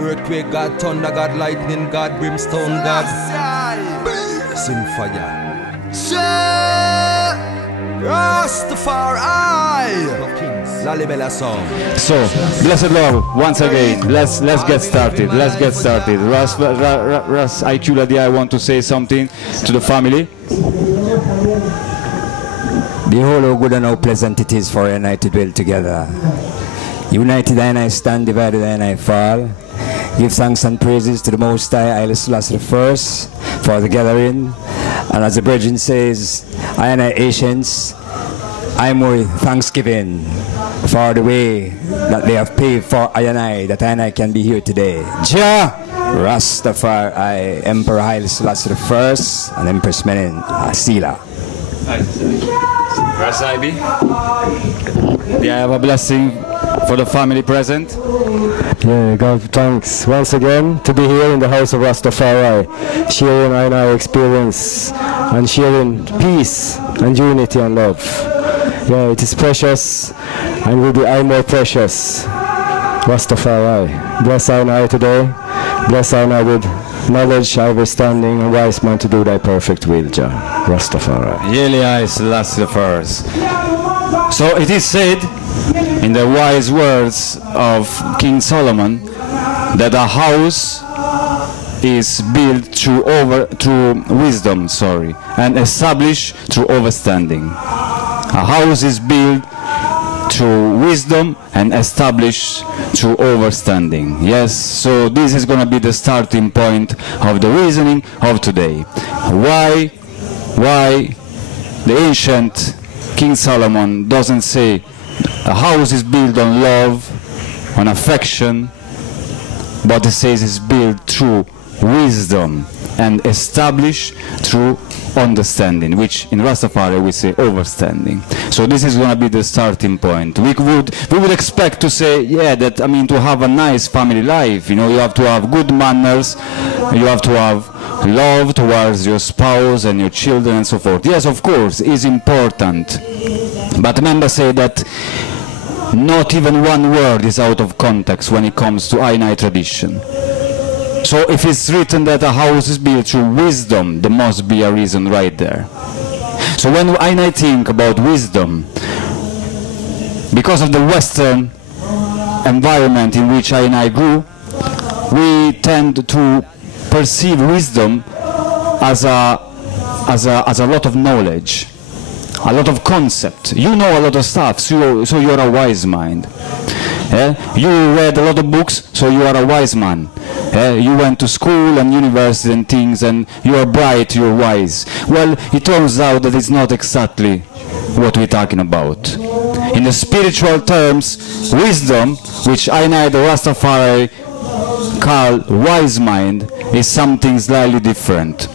Earthquake God, thunder God, lightning God, brimstone God, blaze in fire. Rastafari Lalibela song. So, blessed Lord, once again, let's get started. Let's get started. Ras Iqulah, I want to say something to the family. Behold how good and how pleasant it is for you and I to dwell together. United and I stand, divided and I fall. Give thanks and praises to the Most High, Haile Selassie I, for the gathering. And as the Virgin says, I and I Asians, I'm with thanksgiving for the way that they have paved for I that I can be here today. Jah Rastafari, Emperor Haile Selassie I and Empress Menen Asila. Ras Ibi, do I have a blessing for the family present? Yeah, God thanks once again to be here in the house of Rastafari, sharing our experience and sharing peace and unity and love. Yeah, it is precious and will be more precious. Rastafari, bless I today, bless I with knowledge, understanding, and wise man to do thy perfect will, Jah. Rastafari. Haile Selassie I. So it is said in the wise words of King Solomon that a house is built through wisdom, and established through understanding. A house is built through wisdom and established through understanding. Yes, so this is going to be the starting point of the reasoning of today. Why the ancient King Solomon doesn't say a house is built on love, on affection, but it says it's built through wisdom and established through understanding, which in Rastafari we say overstanding. So this is going to be the starting point. We would expect to say, yeah, that to have a nice family life, you have to have good manners, you have to have love towards your spouse and your children and so forth. Yes, of course, is important. But remember, say that not even one word is out of context when it comes to Ainai tradition. So if it's written that a house is built through wisdom, there must be a reason right there. So when I think about wisdom, because of the Western environment in which I grew, we tend to perceive wisdom as a lot of knowledge, a lot of concept. You know a lot of stuff, so you're a wise mind. You read a lot of books, so you are a wise man. You went to school and university and things, and you are bright, you're wise. Well, it turns out that it's not exactly what we're talking about. In the spiritual terms, wisdom, which I know the Rastafari call wise mind, is something slightly different.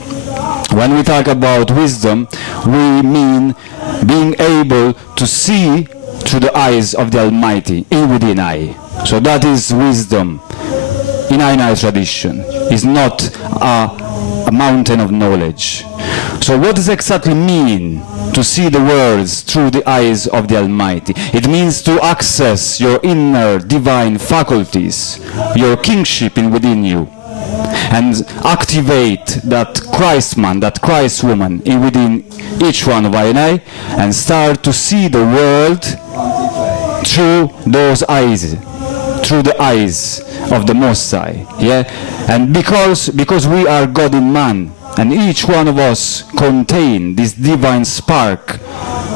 When we talk about wisdom, we mean being able to see through the eyes of the Almighty, in within I. So that is wisdom in our tradition. It's not a mountain of knowledge. So what does exactly mean to see the worlds through the eyes of the Almighty? It means to access your inner divine faculties, your kingship in within you, and activate that Christ man, that Christ woman in within each one of I, and start to see the world through those eyes, through the eyes of the Most High. Yeah? And because we are God in man, and each one of us contain this divine spark,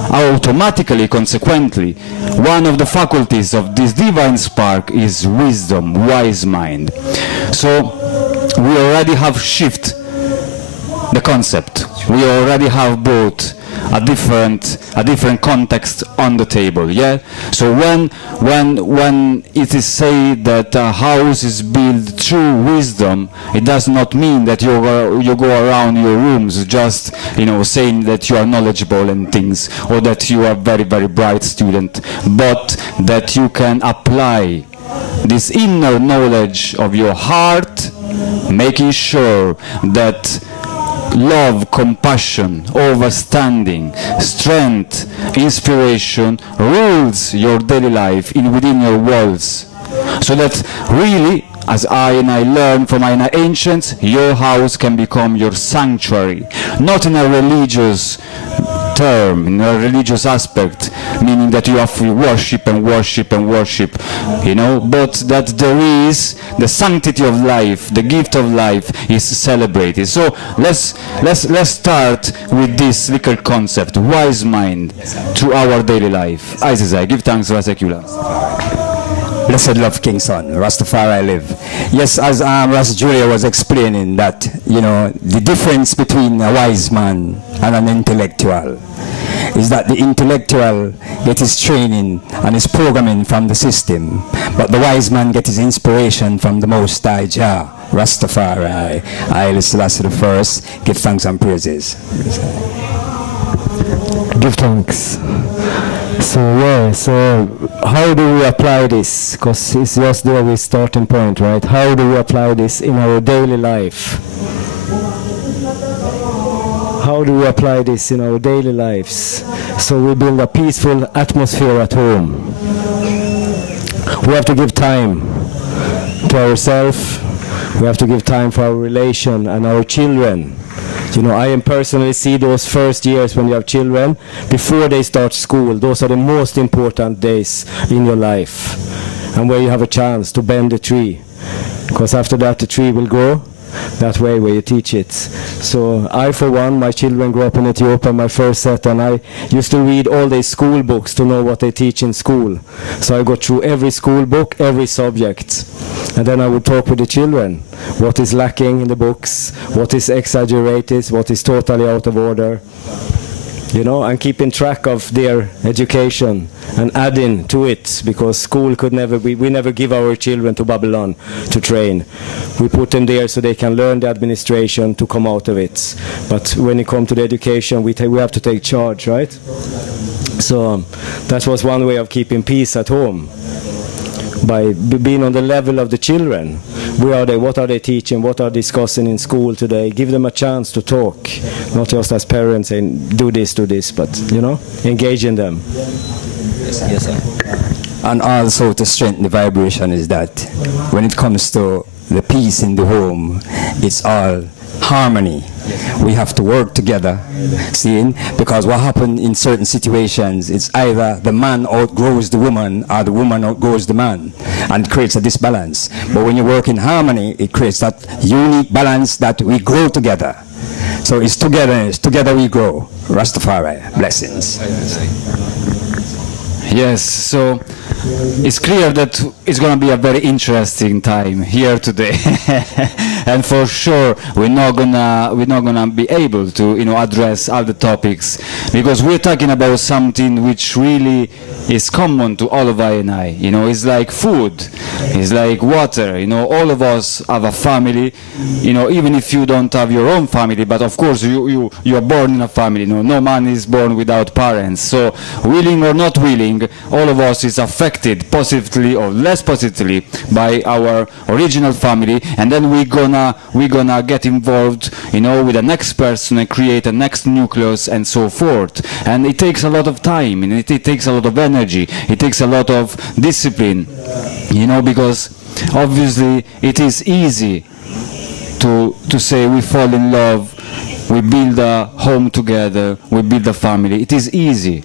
automatically, consequently, one of the faculties of this divine spark is wisdom, wise mind. So we already have shift the concept. We already have brought a different context on the table. Yeah. So when it is said that a house is built through wisdom, it does not mean that you go around your rooms just saying that you are knowledgeable and things, or that you are very, very bright student, but that you can apply this inner knowledge of your heart, making sure that love, compassion, understanding, strength, inspiration rules your daily life within your walls. So that really, as I learn from my ancients, your house can become your sanctuary, not in a religious term, in a religious aspect, meaning that you have to worship and worship and worship, you know, but that there is the sanctity of life, the gift of life is celebrated. So let's start with this little concept, wise mind, through our daily life. I say, give thanks to Ras Iqulah. Blessed love, King's Son, Rastafari live. Yes, as Ras Julio was explaining that, you know, the difference between a wise man and an intellectual is that the intellectual gets his training and his programming from the system, but the wise man gets his inspiration from the Most High Jah, Rastafari, Haile Selassie I, give thanks and praises. Give thanks. So yeah, so how do we apply this? Because it's just there with starting point, right? How do we apply this in our daily life? How do we apply this in our daily lives? So we build a peaceful atmosphere at home. We have to give time to ourselves. We have to give time for our relation and our children. You know, I personally see those first years when you have children, before they start school, those are the most important days in your life. And where you have a chance to bend the tree. Because after that the tree will grow that way where you teach it. So I, for one, my children grew up in Ethiopia, my first set, and I used to read all the school books to know what they teach in school. So I got through every school book, every subject. And then I would talk with the children. What is lacking in the books, what is exaggerated, what is totally out of order. You know, and keeping track of their education and adding to it, because school could never be, we never give our children to Babylon to train. We put them there so they can learn the administration to come out of it. But when it comes to the education, we have to take charge, right? So that was one way of keeping peace at home. By being on the level of the children. Where are they? What are they teaching? What are they discussing in school today? Give them a chance to talk. Not just as parents saying, do this, but, you know, engage in them. Yes, sir. And also to strengthen the vibration is that when it comes to the peace in the home, it's all harmony. We have to work together, seeing, because what happens in certain situations, it's either the man outgrows the woman or the woman outgrows the man, and it creates a disbalance. But when you work in harmony, it creates that unique balance that we grow together. So it's togetherness, together we grow. Rastafari, blessings. Yes, so it's clear that it's going to be a very interesting time here today, and for sure we're not gonna be able to, you know, address all the topics, because we're talking about something which really is common to all of I. You know, it's like food, it's like water. You know, all of us have a family. You know, even if you don't have your own family, but of course you are born in a family. You know, no man is born without parents. So willing or not willing, all of us is affected positively or less positively by our original family, and then we're gonna get involved, you know, with the next person and create a next nucleus and so forth. And it takes a lot of time, and it takes a lot of energy, it takes a lot of discipline, you know, because obviously it is easy to say we fall in love, we build a home together, we build a family. It is easy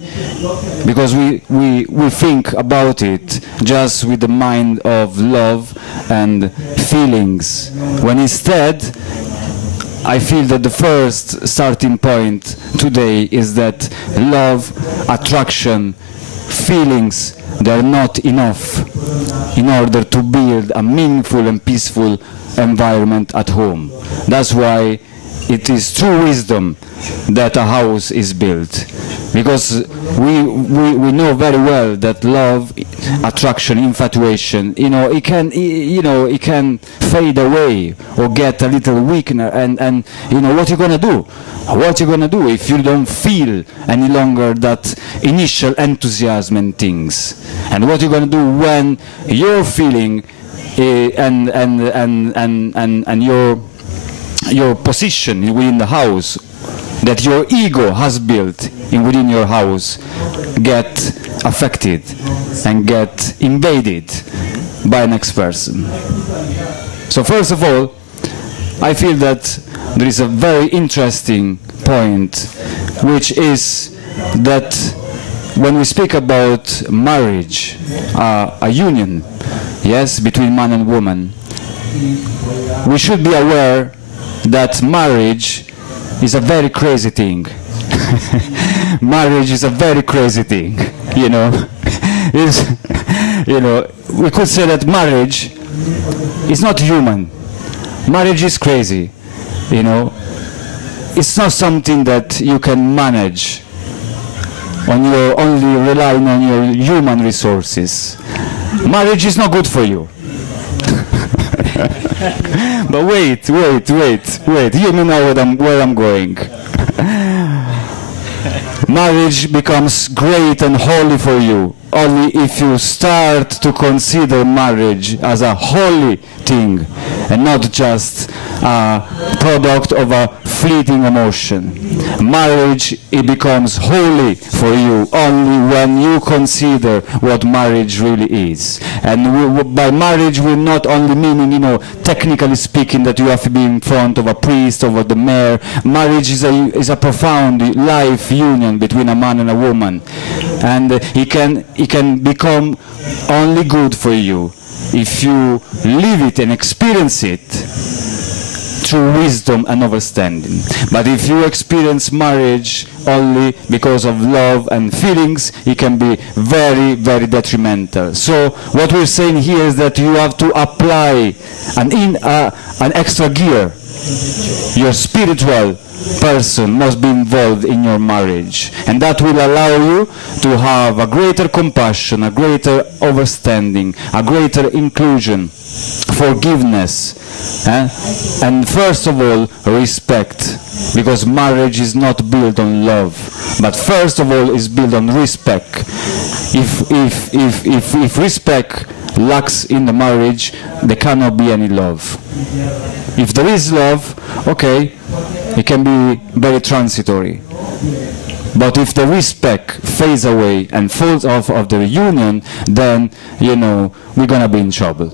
because we think about it just with the mind of love and feelings, when instead I feel that the first starting point today is that love, attraction, feelings, they're not enough in order to build a meaningful and peaceful environment at home. That's why it is true wisdom that a house is built, because we know very well that love, attraction, infatuation, you know, it can fade away or get a little weaker, and you know what you're gonna do. What you're gonna do if you don't feel any longer that initial enthusiasm and things, and what you're gonna do when you're feeling and your position within the house that your ego has built within your house get affected and get invaded. by next person. So first of all, I feel that there is a very interesting point, which is that when we speak about marriage, a union, yes, between man and woman, we should be aware that marriage is a very crazy thing. Marriage is a very crazy thing, you know. We could say that marriage is not human. Marriage is crazy, you know. It's not something that you can manage on your only relying on your human resources. Marriage is not good for you. But wait, hear me now where I'm going. Marriage becomes great and holy for you only if you start to consider marriage as a holy thing and not just a product of a fleeting emotion. Marriage, it becomes holy for you only when you consider what marriage really is. And by marriage, we're not only meaning, you know, technically speaking, that you have to be in front of a priest, over the mayor. Marriage is a profound life union between a man and a woman, and it can become only good for you if you live it and experience it through wisdom and understanding. But if you experience marriage only because of love and feelings, it can be very, very detrimental. So what we're saying here is that you have to apply an extra gear. Your spiritual person must be involved in your marriage, and that will allow you to have a greater compassion, a greater understanding, a greater inclusion, forgiveness, and first of all, respect, because marriage is not built on love, but first of all is built on respect. If respect lacks in the marriage, there cannot be any love. If there is love, okay, it can be very transitory. But if the respect fades away and falls off of the union, then, you know, we're going to be in trouble.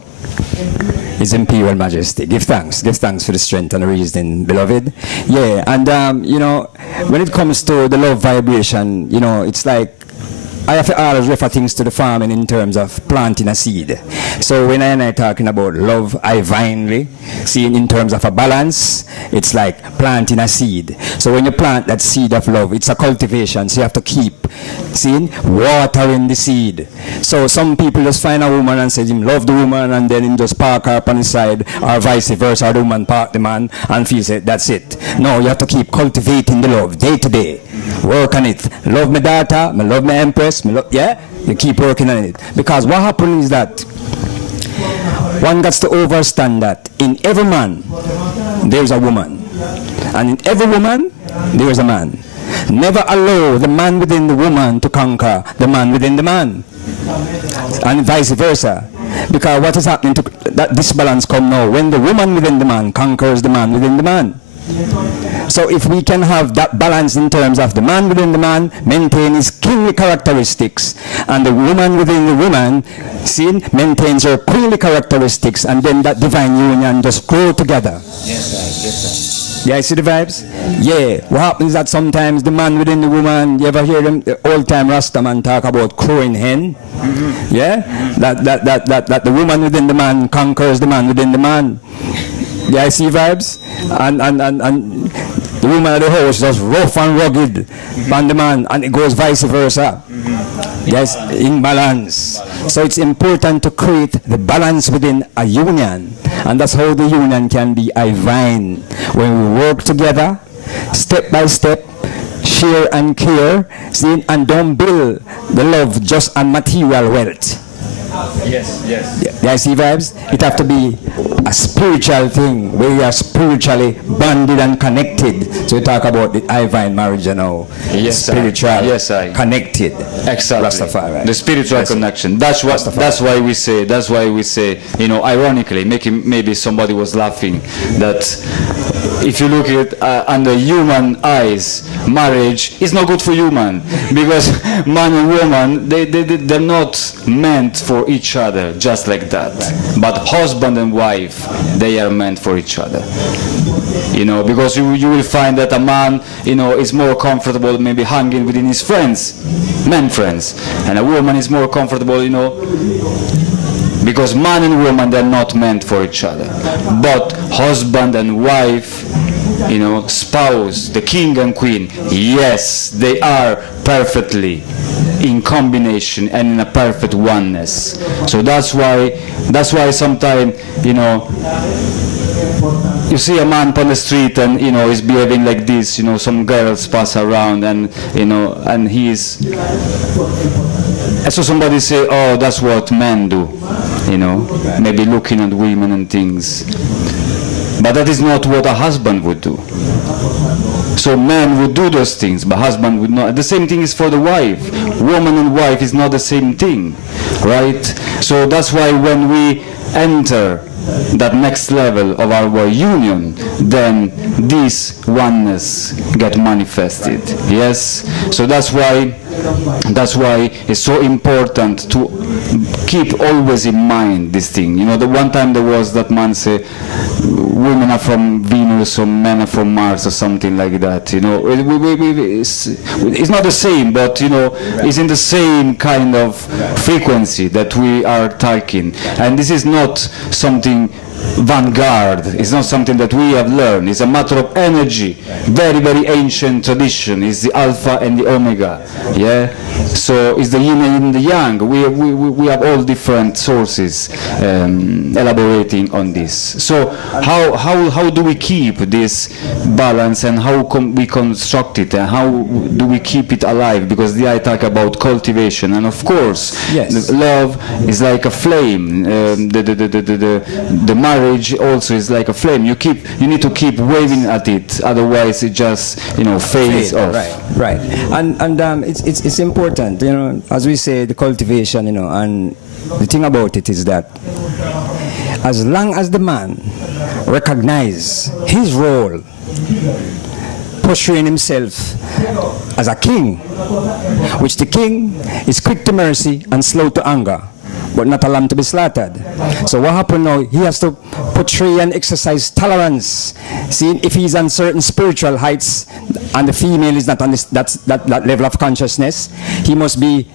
His Imperial Majesty. Give thanks for the strength and the reasoning, beloved. Yeah, and you know, when it comes to the love vibration, you know, it's like I have to always refer things to the farming in terms of planting a seed. So when I talking about love divinely, seeing in terms of a balance, it's like planting a seed. So when you plant that seed of love, it's a cultivation, so you have to keep watering the seed. So some people just find a woman and say him love the woman, and then him just park her up on the side, or vice versa, or the woman park the man and feels it, that's it. No, you have to keep cultivating the love day to day. Work on it. Love my daughter, I love my empress, yeah? You keep working on it. Because what happens is that one gets to understand that in every man there's a woman, and in every woman there is a man. Never allow the man within the woman to conquer the man within the man, and vice versa. Because what is happening to that disbalance come now when the woman within the man conquers the man within the man. So if we can have that balance in terms of the man within the man maintain his kingly characteristics, and the woman within the woman maintains her queenly characteristics, and then that divine union just grow together. Yes, sir. Yes, sir. Yeah, you see the vibes? Yeah. What happens is that sometimes the man within the woman, you ever hear them, the old-time Rasta man talk about crowing hen? Mm-hmm. Yeah? Mm-hmm. That the woman within the man conquers the man within the man. Yeah, I see vibes, and the woman of the house is just rough and rugged on the man, and it goes vice versa. Yes, in balance. So it's important to create the balance within a union, and that's how the union can be divine. When we work together, step by step, share and care, and don't build the love just on material wealth. Yes, yes. Yeah, see vibes? It have to be a spiritual thing where you are spiritually bonded and connected. So we talk about the divine marriage, you know. Yes, spiritual, yes, connected. Exactly. Rastafari. The spiritual connection. That's what. That's why we say. That's why we say. You know, ironically, maybe somebody was laughing that if you look at under human eyes, marriage is not good for human, because man and woman, they're not meant for each other just like that. But husband and wife, they are meant for each other. You know, because you will find that a man, you know, is more comfortable maybe hanging within his friends, men friends, and a woman is more comfortable, you know, because man and woman, they're not meant for each other. But husband and wife, you know, spouse, the king and queen, yes, they are perfectly in combination and in a perfect oneness. So that's why sometimes, you know, you see a man on the street and, you know, he's behaving like this, you know, some girls pass around and, you know, and he's, and so somebody say, oh, that's what men do, you know, maybe looking at women and things. But that is not what a husband would do. So men would do those things, but husband would not. The same thing is for the wife. Woman and wife is not the same thing, right? So that's why when we enter that next level of our union, then this oneness get manifested. Yes, so that's why it's so important to keep always in mind this thing. You know, the one time there was that man say women are from Venus or men are from Mars or something like that. You know, it's not the same, but you know, it's in the same kind of frequency that we are talking. And this is not something vanguard, it's not something that we have learned, it's a matter of energy, very, very ancient tradition, it's the alpha and the omega, yeah? So it's the yin and the yang. We have all different sources elaborating on this. So how do we keep this balance, and how we construct it, and how do we keep it alive? Because I talk about cultivation, and of course, yes, love is like a flame. The marriage also is like a flame. You need to keep waving at it, otherwise it just, you know, fades off. Right. And it's important, you know, as we say, the cultivation, you know, and the thing about it is that as long as the man recognizes his role, portraying himself as a king, which the king is quick to mercy and slow to anger, but not a lamb to be slaughtered. So what happened now, he has to portray and exercise tolerance. See, if he's on certain spiritual heights and the female is not on this, that level of consciousness, he must be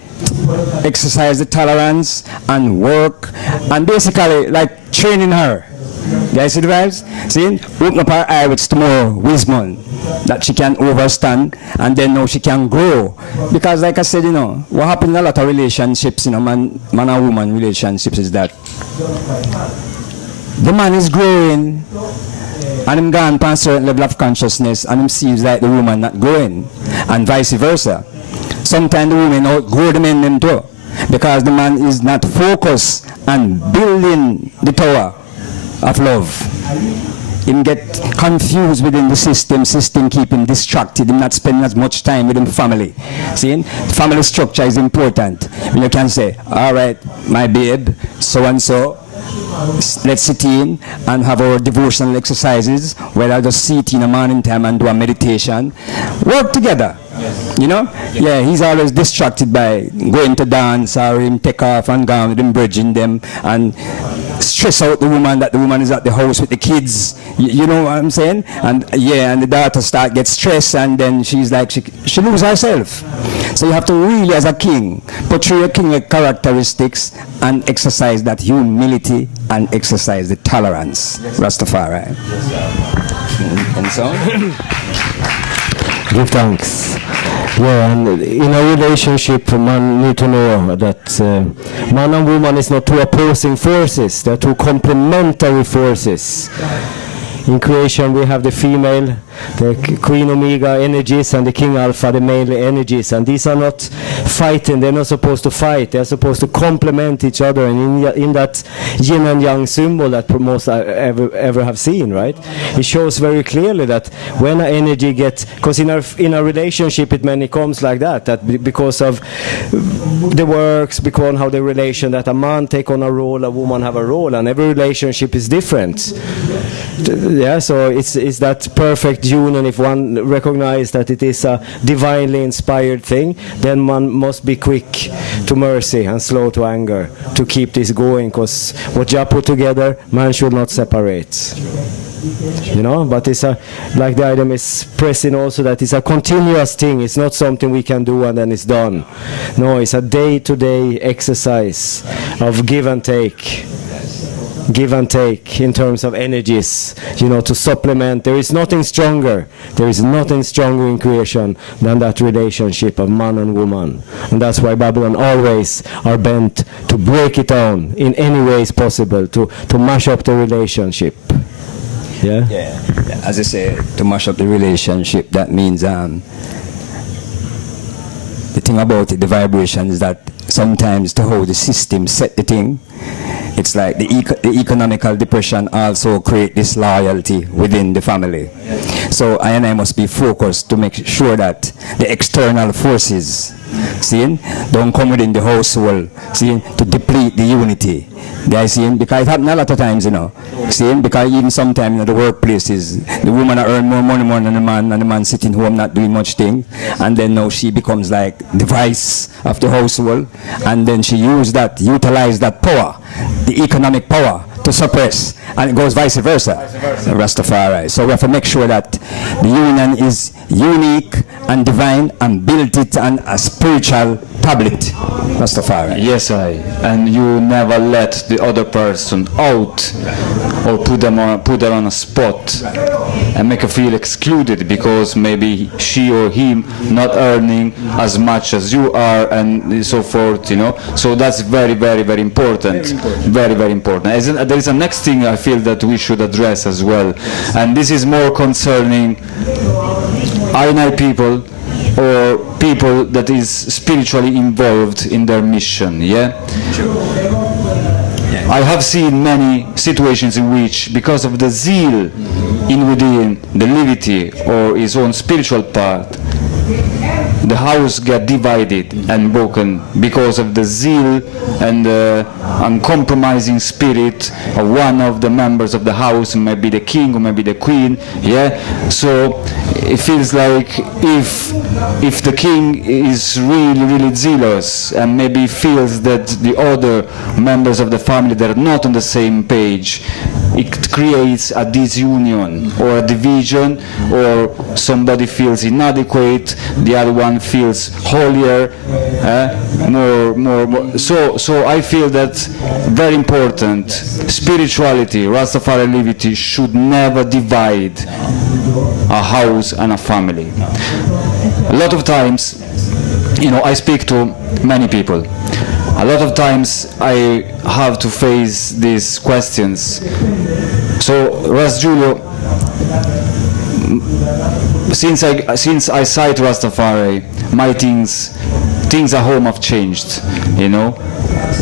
exercise the tolerance and work and basically like training her. You guys see the vibes? See, open up her eye with more wisdom that she can understand, and then now she can grow. Because like I said, you know, what happens in a lot of relationships, you know, man and woman relationships, is that the man is growing and him gone past a certain level of consciousness and him sees like the woman not growing, and vice versa. Sometimes the women outgrow the men them too, because the man is not focused on building the tower of love. Him get confused within the system keep him distracted, him not spending as much time with him family. See, family structure is important. When you can say, all right, my babe, so and so, let's sit in and have our devotional exercises, where I just sit in a morning time and do a meditation. Work together. You know? Yeah, he's always distracted by going to dance or him take off and go with him bridging them and stress out the woman that the woman is at the house with the kids. You know what I'm saying? And yeah, and the daughter get stressed, and then she's like, she loses herself. So you have to really, as a king, portray your kingly characteristics and exercise that humility and exercise the tolerance. Rastafari. And so give thanks. Yeah, and in a relationship, man need to know that man and woman is not two opposing forces, they're two complementary forces. In creation we have the female, the Queen Omega energies, and the King Alpha, the male energies, and these are not fighting, they're not supposed to fight, they're supposed to complement each other, and in that yin and yang symbol that most ever have seen, right? It shows very clearly that when an energy gets, because in a relationship it many comes like that because of the works, because of how the relation, that a man take on a role, a woman have a role, and every relationship is different. Yeah, so it's that perfect union. If one recognizes that it is a divinely inspired thing, then one must be quick to mercy and slow to anger to keep this going, because what Jah put together, man should not separate. You know, but it's like the item is pressing also, that it's a continuous thing. It's not something we can do and then it's done. No, it's a day-to-day exercise of give and take in terms of energies, you know, to supplement. There is nothing stronger in creation than that relationship of man and woman, and that's why Babylon always are bent to break it down in any ways possible, to mash up the relationship. Yeah. As I say, to mash up the relationship, that means the thing about it, the vibration, is that sometimes to how the system set the thing, it's like the economical depression also create disloyalty within the family. So I and I must be focused to make sure that the external forces, don't come within the household, to deplete the unity. They see, because it happens a lot of times, you know. Because even sometimes in the workplaces, the woman earn more money than the man, and the man sitting home not doing much thing, and then now she becomes like the vice of the household, and then she utilize that power, the economic power, to suppress, and it goes vice versa. Rastafari. So we have to make sure that the union is unique and divine and built it on a spiritual tablet. Rastafari. Yes, and you never let the other person out or put them on a spot and make her feel excluded because maybe she or him not earning as much as you are and so forth, you know. So that's very, very, very important. Very, very important. There is a next thing I feel that we should address as well, and this is more concerning I people or people that is spiritually involved in their mission. I have seen many situations in which, because of the zeal within the Livity or his own spiritual part, the house get divided and broken because of the zeal and the uncompromising spirit of one of the members of the house, maybe the king or maybe the queen. So it feels like if the king is really, really zealous and maybe feels that the other members of the family that are not on the same page, it creates a disunion or a division, or somebody feels inadequate, the other one feels holier, more. So I feel that very important. Spirituality, Rastafari Livity, should never divide a house and a family. A lot of times, you know, I speak to many people. A lot of times I have to face these questions. So, Ras Julio, since I cite Rastafari, my things at home have changed, you know.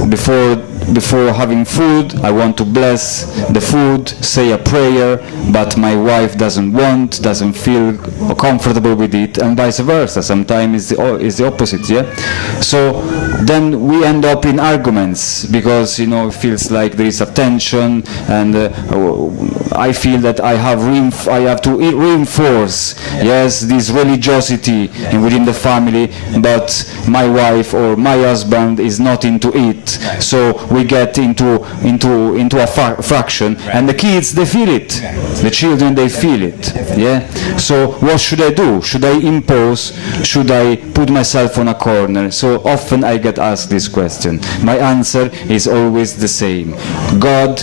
Before having food, I want to bless the food, say a prayer, but my wife doesn't feel comfortable with it, and vice versa. Sometimes it's the opposite, So then we end up in arguments because, you know, it feels like there is a tension, and I feel that I have to reinforce, this religiosity within the family, but my wife or my husband is not into it. So we get into a fraction, and the kids, they feel it. The children, they feel it. So what should I do? Should I impose? Should I put myself on a corner? So often I get asked this question. My answer is always the same. God,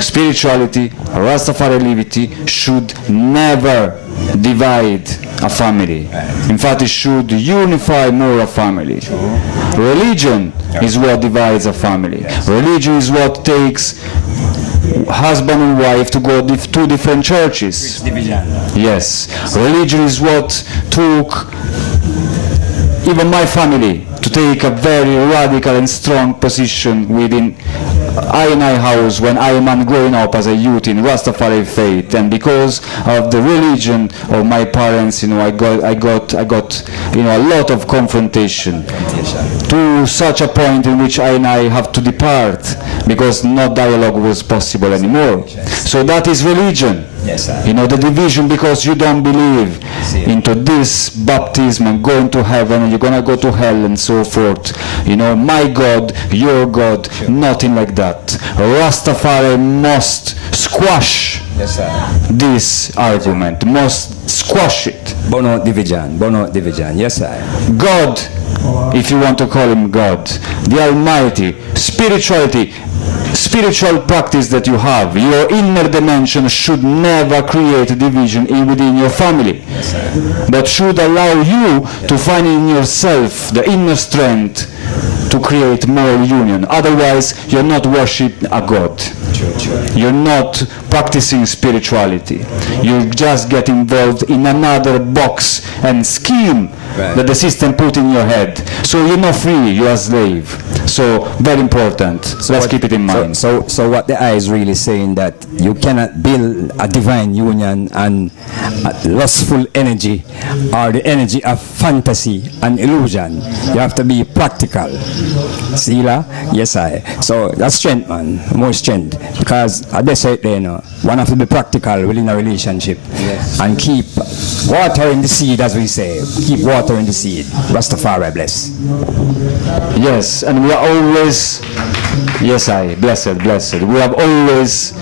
spirituality, Rastafari Livity should never divide a family. In fact, it should unify more a family. Religion is what divides a family. Religion is what takes husband and wife to go to two different churches. Yes. Religion is what took even my family to take a very radical and strong position within I house when I am growing up as a youth in Rastafari faith, and because of the religion of my parents, you know, I got you know, a lot of confrontation to such a point in which I have to depart because no dialogue was possible anymore. So that is religion. Yes, you know, the division because you don't believe into this baptism and going to heaven and you're gonna go to hell and so forth. You know, my God, your God, nothing like that. Rastafari must squash this argument, must squash it. Bono division, yes sir. God, if you want to call him God, the Almighty, spirituality, spiritual practice that you have, your inner dimension should never create a division within your family, but should allow you to find in yourself the inner strength to create more union. Otherwise, you're not worshiping a God. You're not practicing spirituality. You just get involved in another box and scheme that the system put in your head. So you're not free, you're a slave. So very important. So let's keep it in mind. So what the eye is really saying, that you cannot build a divine union and lustful energy or the energy of fantasy and illusion. You have to be practical. See la? Yes I. So that's strength, man. More strength. Because I just say it there, you know, one have to be practical within a relationship and keep watering the seed, as we say. Keep watering the seed. Rastafari bless. Yes, and we are always, yes I, blessed. We have always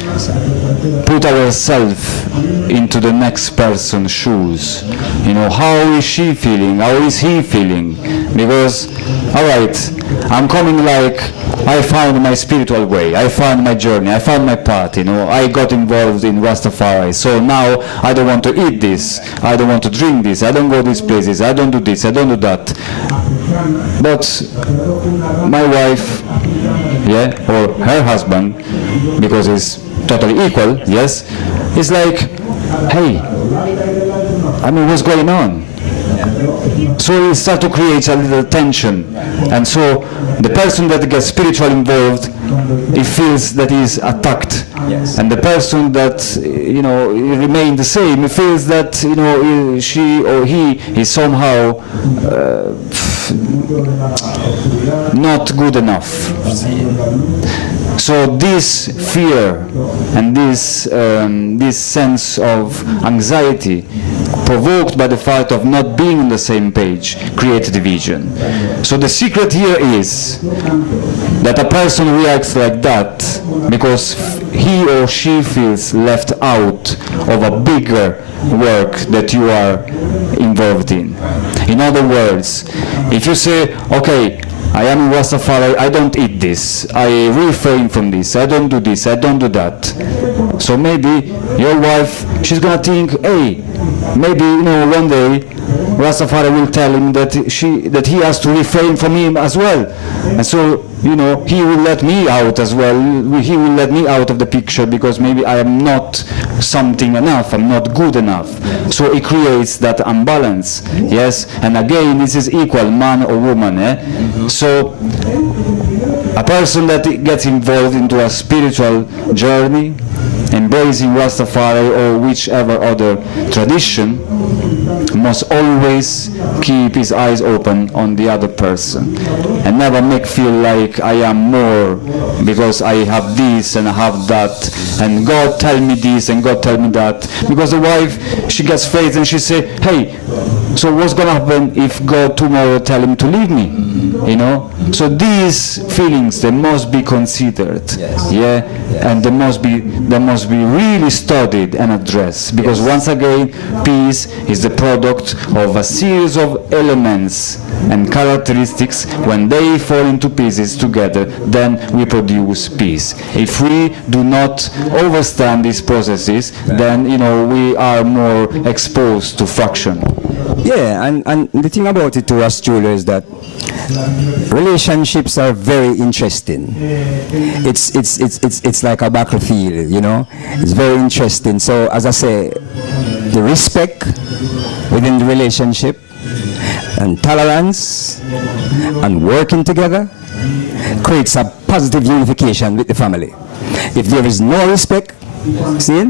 put ourselves into the next person's shoes. You know, how is she feeling? How is he feeling? Because, alright, I'm coming like, I found my spiritual way, I found my journey, I found my path, you know, I got involved in Rastafari, so now I don't want to eat this, I don't want to drink this, I don't go these places, I don't do this, I don't do that. But my wife, yeah, or her husband, because it's totally equal, yes, it's like, hey, I mean, what's going on? So we start to create a little tension, and so the person that gets spiritual involved, he feels that he's attacked, and the person that, you know, remains the same, he feels that, you know, she or he is somehow not good enough. So this fear and this sense of anxiety provoked by the fact of not being on the same page create division. So the secret here is that a person reacts like that because he or she feels left out of a bigger work that you are involved in. In other words, if you say, okay, I am in Rastafari, I don't eat this, I refrain from this, I don't do this, I don't do that. So maybe your wife, she's gonna think, hey, maybe, you know, one day Rastafari will tell him that he has to refrain from him as well, and so, you know, he will let me out as well. He will let me out of the picture because maybe I am not something enough, I'm not good enough. So it creates that imbalance. Yes, and again, this is equal, man or woman. So a person that gets involved into a spiritual journey, embracing Rastafari or whichever other tradition, must always keep his eyes open on the other person and never make feel like I am more because I have this and I have that and God tell me this and God tell me that. Because the wife, she gets faith and she say, hey, so what's gonna happen if God tomorrow tell him to leave me? You know? So these feelings, they must be considered, and they must be really studied and addressed, because once again, peace is the product of a series of elements and characteristics. When they fall into pieces together, then we produce peace. If we do not understand these processes, then, you know, we are more exposed to fraction. Yeah, and the thing about it to Ras Julio is that relationships are very interesting. It's like a battlefield, you know. It's very interesting. So as I say, the respect within the relationship and tolerance and working together creates a positive unification with the family. If there is no respect, see,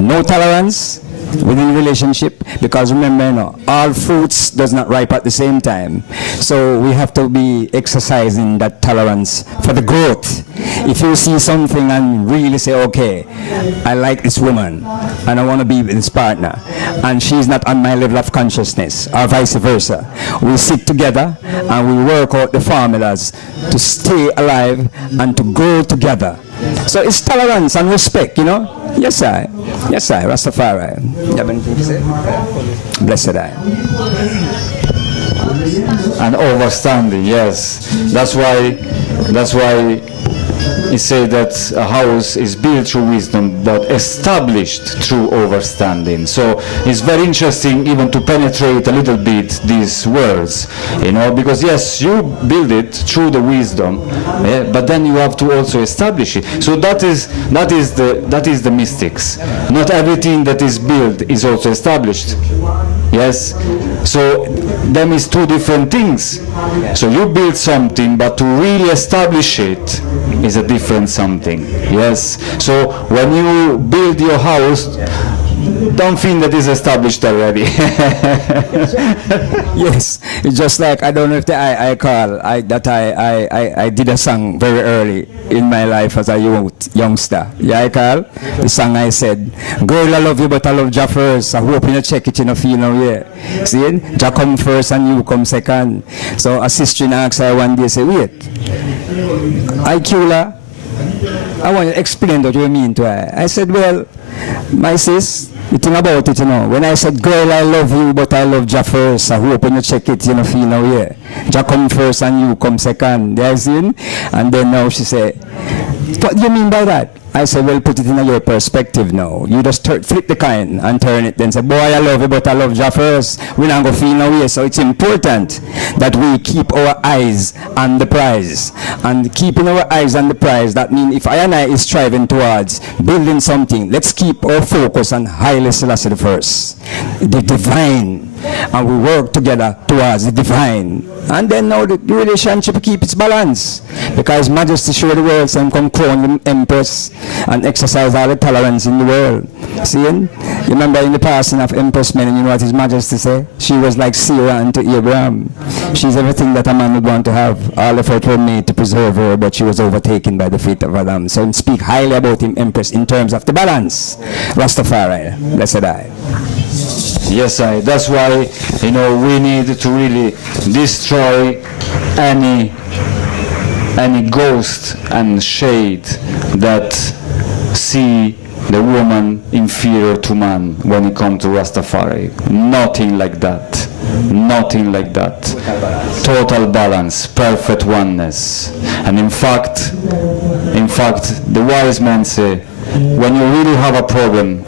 no tolerance within the relationship, because remember, you know, all fruits does not ripe at the same time. So we have to be exercising that tolerance for the growth. If you see something and really say, okay, I like this woman and I want to be with this partner, and she's not on my level of consciousness, or vice versa, we sit together and we work out the formulas to stay alive and to grow together. So it's tolerance and respect, you know. Yes, I. Yes, I. Rastafari. You have anything to say? Blessed I. And understanding, yes. That's why he said that a house is built through wisdom but established through understanding. So it's very interesting even to penetrate a little bit these words, you know, because yes, you build it through the wisdom, but then you have to also establish it. So that is the mystics. Not everything that is built is also established. Yes, so them is two different things. So you build something, but to really establish it is a different something. Yes, so when you build your house, don't think that is established already. Yes, it's just like, I don't know if I did a song very early in my life as a youngster. Yeah, I call the song I said, girl, I love you, but I love Jah first. I hope you check it, you know, feel no way. See, Jah come first and you come second. So a sister asked her one day, say, wait, Iqulah, I want you to explain what you mean to her. I said, well, my sis, the thing about it, you know, when I said, girl, I love you, but I love Jah first, I hope when you check it, you know, feel no way. Jah come first and you come second. There's in. And then now she said, what do you mean by that? I said, well, put it in your perspective now. You just flip the coin and turn it, then say, boy, I love you, but I love Jah first. We're not going to feel no way. So it's important that we keep our eyes on the prize. And keeping our eyes on the prize, that means if I and I is striving towards building something, let's keep our focus on Haile Selassie the First, the divine. And we work together towards the divine. And then now the relationship keep its balance. Because Majesty show the world, so come crown the Empress and exercise all the tolerance in the world. See? You remember in the passing of Empress Men, you know what His Majesty said? She was like Sarah unto Abraham. She's everything that a man would want to have. All efforts were made to preserve her, but she was overtaken by the fate of Adam. So speak highly about him, Empress, in terms of the balance. Rastafari, blessed I. Yes, that's why, you know, we need to really destroy any ghost and shade that see the woman inferior to man when it comes to Rastafari. Nothing like that. Nothing like that. Total balance, perfect oneness. And in fact, the wise men say, when you really have a problem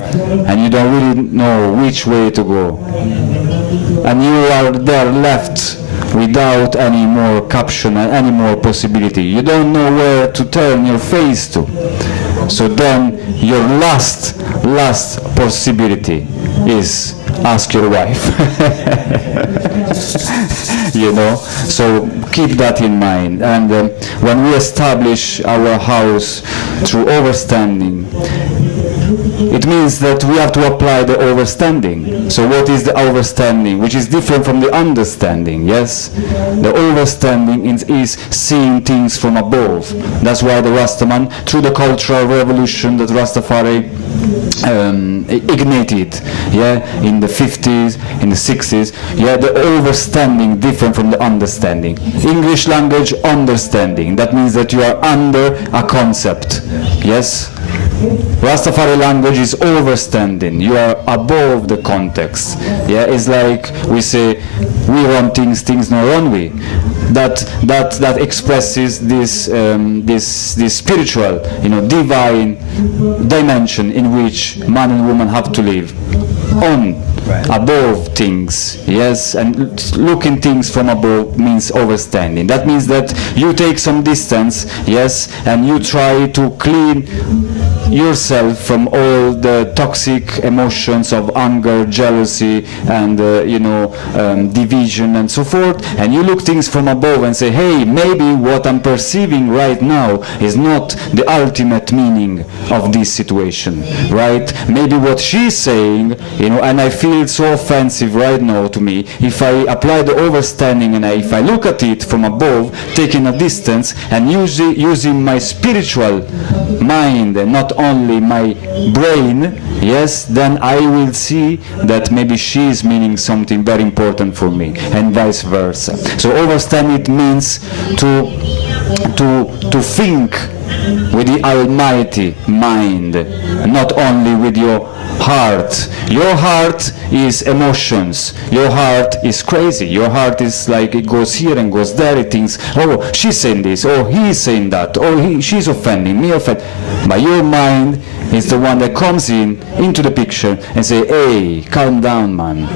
and you don't really know which way to go, and you are there left without any more caption and any more possibility, you don't know where to turn your face to, so then your last possibility is ask your wife. You know, so keep that in mind. And when we establish our house through understanding, it means that we have to apply the understanding. So what is the understanding? Which is different from the understanding, yes? The understanding is seeing things from above. That's why the Rastaman, through the cultural revolution that Rastafari ignited, yeah, in the 50s, in the 60s, yeah, the understanding different from the understanding. English language understanding, that means that you are under a concept, yes? Rastafari language is understanding. You are above the context. Yeah, it's like we say, we run things, things not run we. That expresses this this spiritual, you know, divine dimension in which man and woman have to live on. above things. Yes, and looking things from above means overstanding. That means that you take some distance, yes, and you try to clean yourself from all the toxic emotions of anger, jealousy, and division and so forth, and you look things from above and say, hey, maybe what I'm perceiving right now is not the ultimate meaning of this situation, right? Maybe what she's saying, and I feel it's so offensive right now to me, if I apply the overstanding and if I look at it from above, taking a distance and using my spiritual mind and not only my brain, yes, then I will see that maybe she is meaning something very important for me, and vice versa. So overstanding it means to think with the almighty mind, not only with your heart. Your heart is emotions. Your heart is crazy. Your heart is like, it goes here and goes there. It thinks, oh, she's saying this, or he's saying that, or she's offending me. But your mind is the one that comes into the picture and say, hey, calm down, man.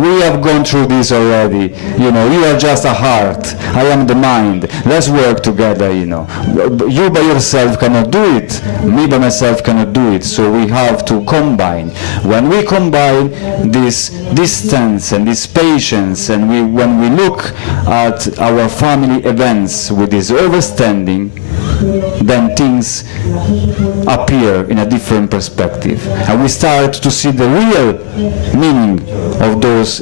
We have gone through this already. You are just a heart. I am the mind. Let's work together, You by yourself cannot do it. Me by myself cannot do it. So we have to combine. When we combine this distance and this patience, and when we look at our family events with this understanding, then things appear in a different perspective, and we start to see the real meaning of those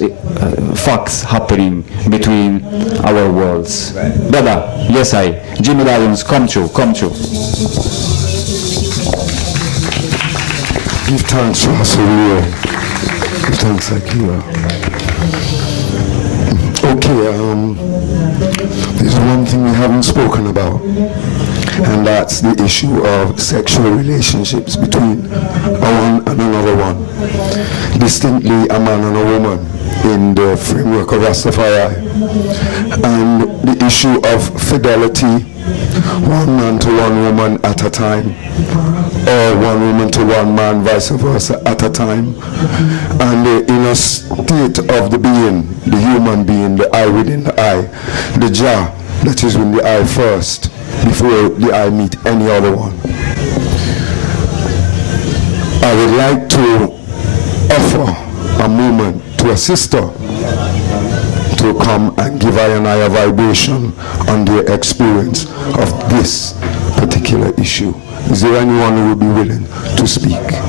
facts happening between our worlds. Brother, yes, Jimmy Lyons, come true. Give thanks, Ras Julio. Give thanks, Iqulah. Okay, there's one thing we haven't spoken about, and that's the issue of sexual relationships between one and another one. Distinctly a man and a woman in the framework of Rastafari. And the issue of fidelity, one man to one woman at a time, or one woman to one man, vice versa, at a time. And the inner state of the being, the human being, the I within the I, the Jah that is in the I first, before the I meet any other one. I would like to offer a moment to a sister to come and give I and I a vibration on their experience of this particular issue. Is there anyone who would be willing to speak?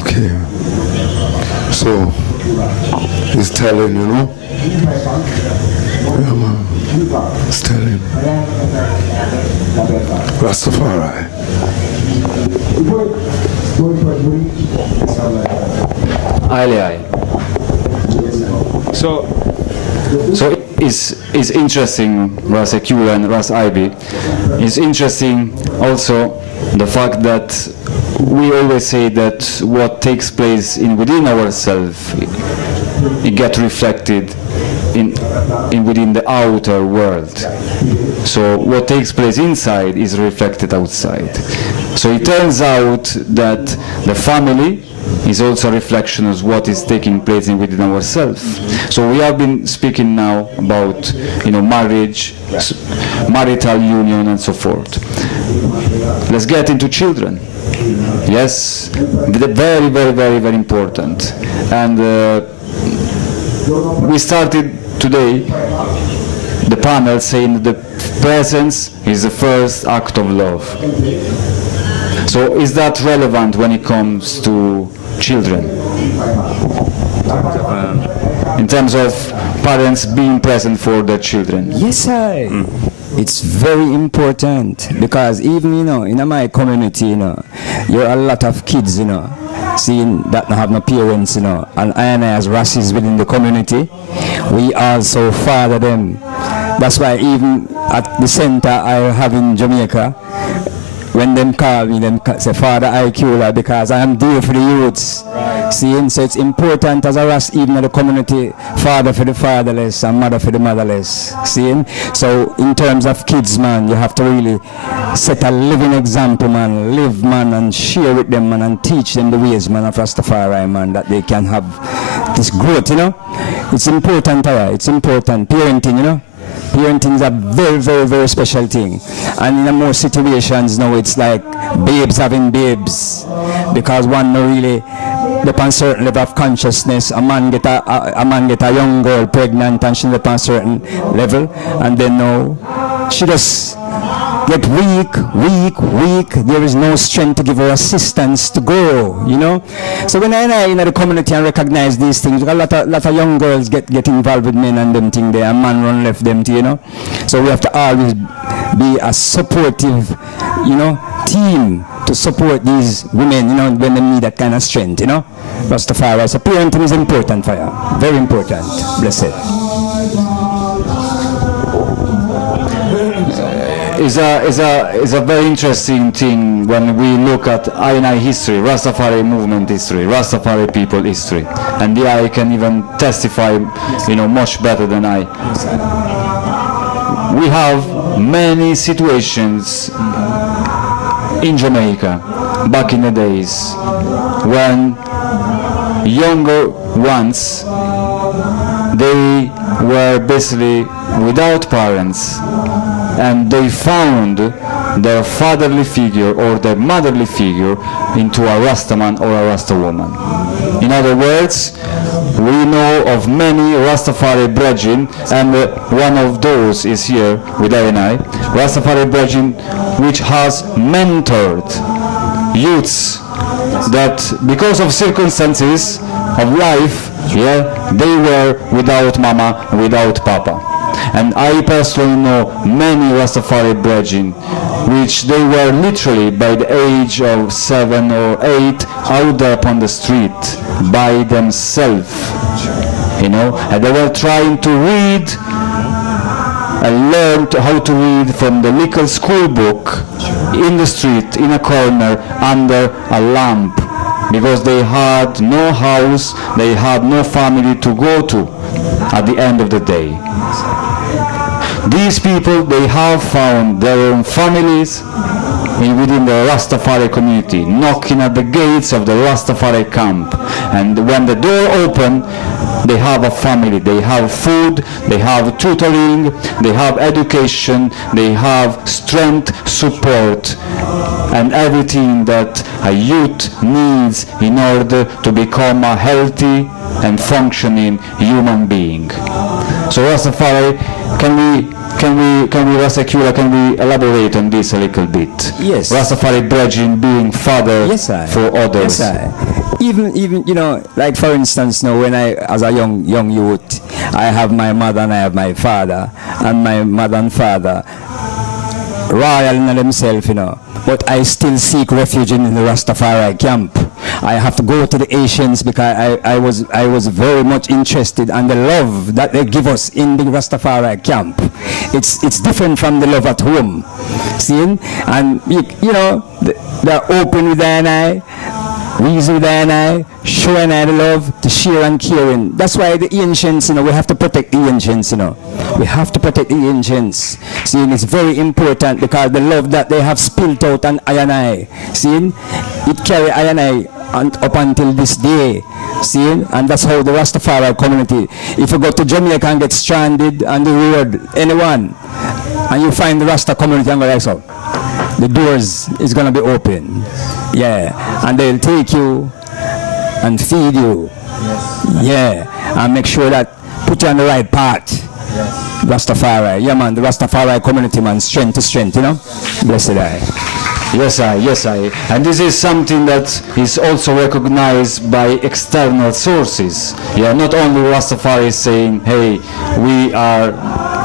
Okay. So, he's telling, Yeah, man. He's telling. Rastafari. Aye. So it's interesting, Ras Iqulah and Ras Ibi. It's interesting also the fact that we always say that what takes place within ourselves, it gets reflected within the outer world. So what takes place inside is reflected outside. So it turns out that the family is also a reflection of what is taking place within ourselves. So we have been speaking now about marriage, marital union, and so forth. Let's get into children. Yes, very, very, very, very important. And we started today the panel saying that the presence is the first act of love. So is that relevant when it comes to children? In terms of parents being present for their children? Yes, sir. It's very important, because even, in my community, there are a lot of kids, seeing that have no parents, and I as Rasis within the community, we also father them. That's why even at the center I have in Jamaica, when them call me, them say Father Iqulah, because I am there for the youths. See, so it's important as a Ras even in the community, father for the fatherless and mother for the motherless. See, so in terms of kids, man, you have to really set a living example, man, live, man, and share with them, man, and teach them the ways, man, of Rastafari, man, that they can have this growth, you know. It's important, it's important. Parenting, you know. Parenting is a very, very, very special thing. And in more situations now, it's like babes having babes. Because one no really upon certain level of consciousness, a man get a young girl pregnant and she's upon a certain level, and then now she just get weak. There is no strength to give her assistance to grow, you know. So when I in the community and recognize these things, a lot of young girls get involved with men and them thing there, and man run left them too, you know. So we have to always be a supportive, you know, team to support these women, you know, when they need that kind of strength, you know. Rastafari, so parenting is important for you, very important. Blessed. Is a very interesting thing when we look at I history, Rastafari movement history, Rastafari people history, and the I can even testify, you know, much better than I. We have many situations in Jamaica back in the days when younger ones, they were basically without parents, and they found their fatherly figure or their motherly figure into a Rastaman or a Rasta woman. In other words, we know of many Rastafari brethren, and one of those is here with I, Rastafari brethren, which has mentored youths that because of circumstances of life, yeah, they were without mama, without papa. And I personally know many Rastafari brethren which they were literally by the age of 7 or 8 out there upon the street by themselves, you know, and they were trying to read and learn how to read from the little school book in the street, in a corner, under a lamp, because they had no house, they had no family to go to at the end of the day. These people, they have found their own families within the Rastafari community, knocking at the gates of the Rastafari camp. And when the door opens, they have a family, they have food, they have tutoring, they have education, they have strength, support, and everything that a youth needs in order to become a healthy and functioning human being. So Rastafari, can we Ras Iqulah, can we elaborate on this a little bit? Yes. Rastafari brethren being father, yes, for others. Yes, even you know, like for instance, now when I, as a young youth, I have my mother and I have my father, and my mother and father royal in themselves, you know, but I still seek refuge in the Rastafari camp. I have to go to the Asians because I was very much interested in the love that they give us in the Rastafari camp. It's different from the love at home. See? And you know, they're open with I, reason with I, showing the love to share and caring. That's why the ancients, you know, we have to protect the ancients, you know. We have to protect the ancients. See, and it's very important because the love that they have spilled out on I. See, it carry I up until this day. See, and that's how the Rastafari community, if you go to Jamaica and get stranded on the road, anyone, and you find the Rasta community and go like so, the doors is going to be open. Yeah, and they'll take you and feed you. Yes. Yeah, and make sure that put you on the right path. Yes. Rastafari, yeah man, the Rastafari community, man, strength to strength, you know. Blessed I. Yes, I. And this is something that is also recognized by external sources. Yeah, not only Rastafari saying, hey, we are,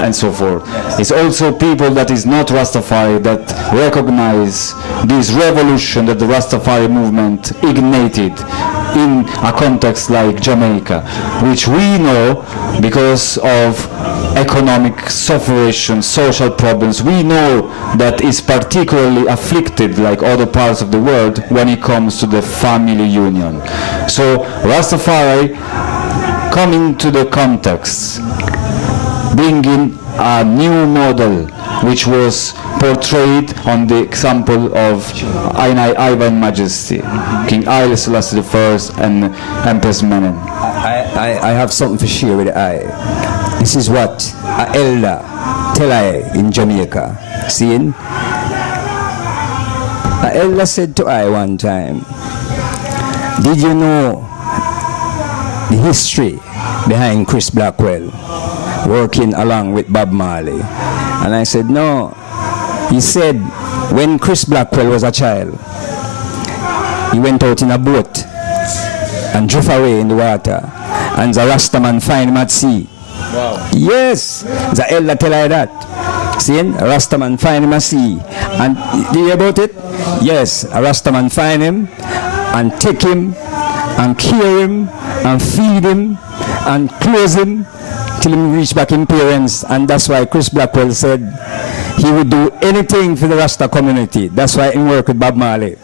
and so forth. It's also people that is not Rastafari that recognize this revolution that the Rastafari movement ignited in a context like Jamaica, which we know because of economic suffering, social problems. We know that is particularly afflicted, like other parts of the world, when it comes to the family union. So Rastafari coming to the context, bringing a new model which was portrayed on the example of Ivan Majesty, King Haile Selassie I and Empress Menen. I have something to share with I. This is what an elder tell I in Jamaica. Seeing? An elder said to I one time, did you know the history behind Chris Blackwell working along with Bob Marley? And I said, no. He said, when Chris Blackwell was a child, he went out in a boat and drove away in the water, and the Rastaman find him at sea. Wow. Yes, the elder tell I that. See, a Rastaman find him at sea. And do you hear about it? Yes, a Rastaman find him and take him and care him and feed him and clothe him till he reach back in parents. And that's why Chris Blackwell said he would do anything for the Rasta community. That's why he worked with Bob Marley.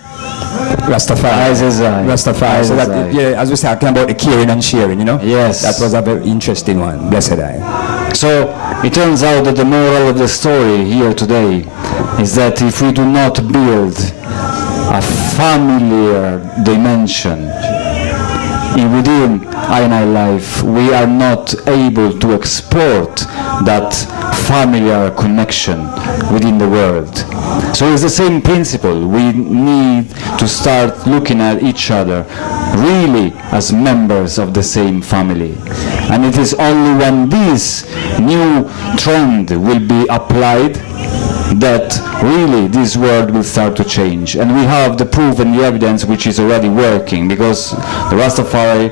Rastafari. Rastafari. So that, yeah, as we say, talking about the caring and sharing, you know? Yes. That was a very interesting one. Blessed I. So it turns out that the moral of the story here today is that if we do not build a familiar dimension within I life, we are not able to export that familiar connection within the world. So it's the same principle. We need to start looking at each other really as members of the same family. And it is only when this new trend will be applied that really this world will start to change. And we have the proof and the evidence which is already working, because the Rastafari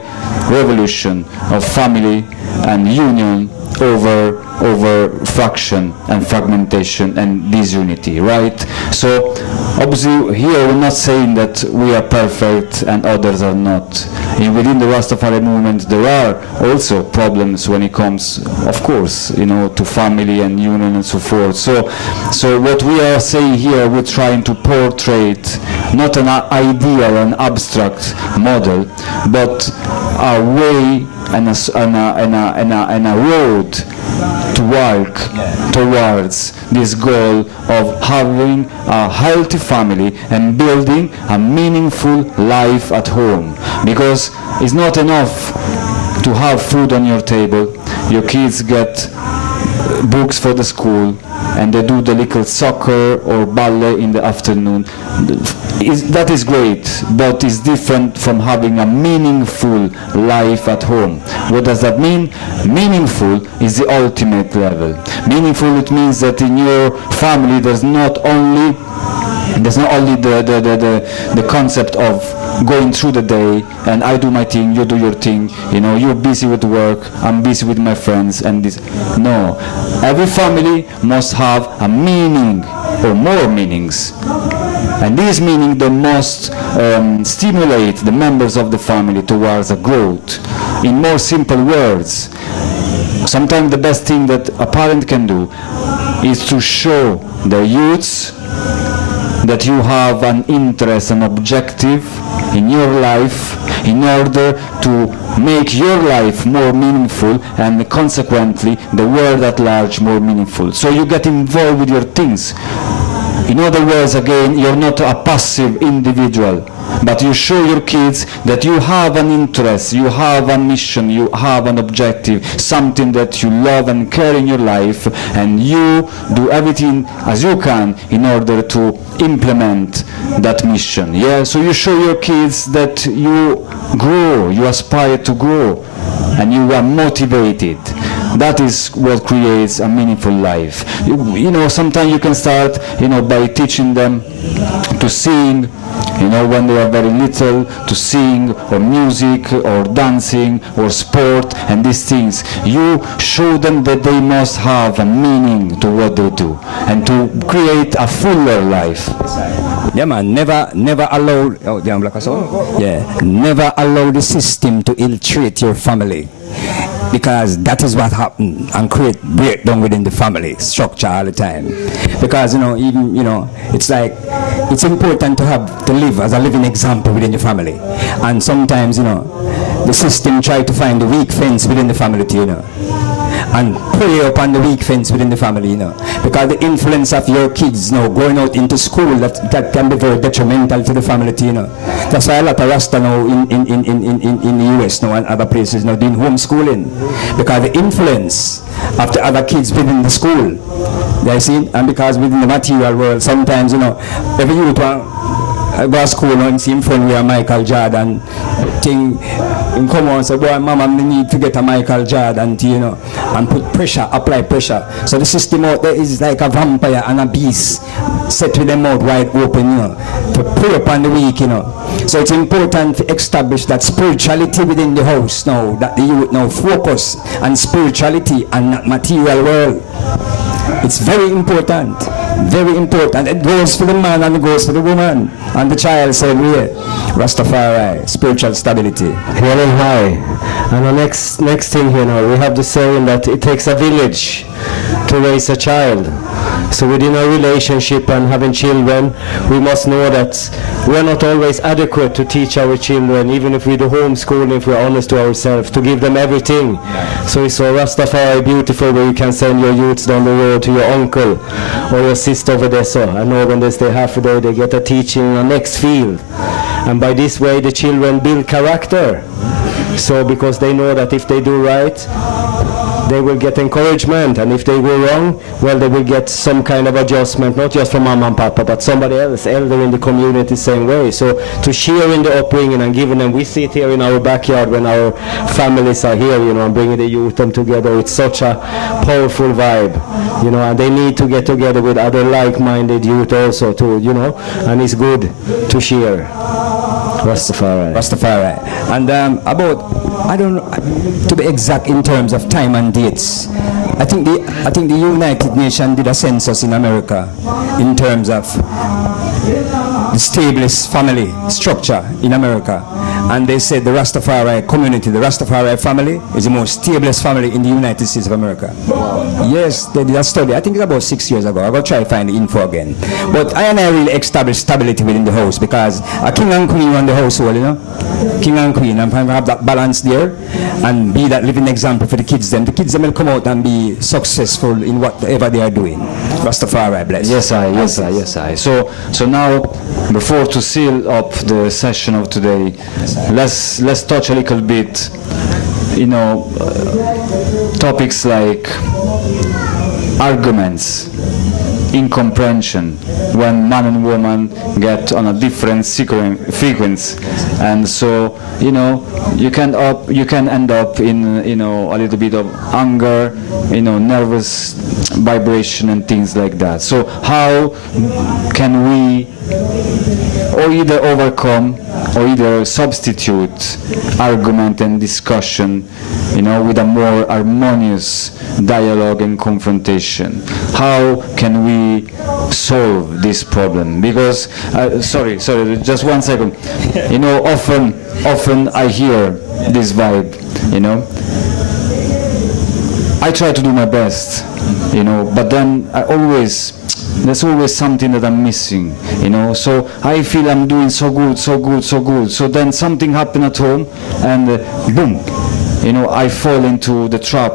revolution of family and union over fraction and fragmentation and disunity, right? So obviously here we're not saying that we are perfect and others are not. Within the Rastafari movement there are also problems when it comes, of course, you know, to family and union and so forth. So what we are saying here, we're trying to portray not an ideal and abstract model, but a way and a road to work towards this goal of having a healthy family and building a meaningful life at home. Because it's not enough to have food on your table, your kids get books for the school, and they do the little soccer or ballet in the afternoon. That is great, but it's different from having a meaningful life at home. What does that mean? Meaningful is the ultimate level. Meaningful, it means that in your family there's not only the concept of going through the day and I do my thing, you do your thing, you know, you're busy with work, I'm busy with my friends and this. No, every family must have a meaning or more meanings, and this meaning they must stimulate the members of the family towards a growth. In more simple words, sometimes the best thing that a parent can do is to show their youths that you have an interest, an objective in your life in order to make your life more meaningful and consequently the world at large more meaningful. So you get involved with your things. In other words, again, you're not a passive individual, but you show your kids that you have an interest, you have a mission, you have an objective, something that you love and care in your life, and you do everything as you can in order to implement that mission. Yeah, so you show your kids that you grow, you aspire to grow, and you are motivated. That is what creates a meaningful life. You know, sometimes you can start, you know, by teaching them to sing, you know, when they are very little, to sing, or music, or dancing, or sport, and these things. You show them that they must have a meaning to what they do, and to create a fuller life. Yeah, man, never allow, never allow the system to ill-treat your family. Because that is what happened and create breakdown within the family structure all the time. Because even it's like it's important to live as a living example within the family. And sometimes the system try to find the weak fence within the family too, and play upon the weak fence within the family, because the influence of your kids going out into school, that can be very detrimental to the family too, That's why a lot of Rasta now in the US now and other places now doing homeschooling, because the influence of the other kids within the school, you see, and because within the material world, sometimes every youth I go to school and see him friend with a Michael Jordan thing. Him come on and say, boy, mama, I need to get a Michael Jordan, and put pressure, apply pressure. So the system out there is like a vampire and a beast, set with them out wide open, to pull upon the weak, So it's important to establish that spirituality within the house now, that the youth now focus on spirituality and not material world. It's very important. Very important. It goes for the man and it goes for the woman. And the child said, Rastafari, spiritual stability. Well and high. And the next thing here now, we have the saying that it takes a village to raise a child. So within our relationship and having children, we must know that we are not always adequate to teach our children, even if we do homeschooling, if we are honest to ourselves, to give them everything. So it's so Rastafari beautiful where you can send your youths down the road to your uncle or your sister over there. So I know when they stay half a day, they get a teaching in the next field. And by this way, the children build character. So because they know that if they do right, they will get encouragement, and if they go wrong, well, they will get some kind of adjustment, not just from mom and papa, but somebody else, elder in the community, same way. So to share in the upbringing and giving them, we sit here in our backyard when our families are here, and bringing the youth them together. It's such a powerful vibe, and they need to get together with other like-minded youth also too, and it's good to share. Rastafari. And I don't know, to be exact in terms of time and dates, I think the United Nations did a census in America in terms of the stablest family structure in America. And they said the Rastafari community, the Rastafari family, is the most stablest family in the United States of America. Wow. Yes, they did a study. I think it's about 6 years ago. I'm going to try to find the info again. But I really established stability within the house, because a king and queen run the household, King and queen, and have that balance there and be that living example for the kids. Then the kids will come out and be successful in whatever they are doing. Rastafari bless. Yes, I. So now, before to seal up the session of today, let's touch a little bit, topics like arguments, incomprehension, when man and woman get on a different frequency, and so you can end up in a little bit of anger, nervous vibration and things like that. So how can we or either overcome or either substitute argument and discussion, with a more harmonious dialogue and confrontation? How can we solve this problem? Because, sorry, just 1 second. Often I hear this vibe, I try to do my best, but then there's always something that I'm missing, so I feel I'm doing so good, so then something happened at home, and boom, I fall into the trap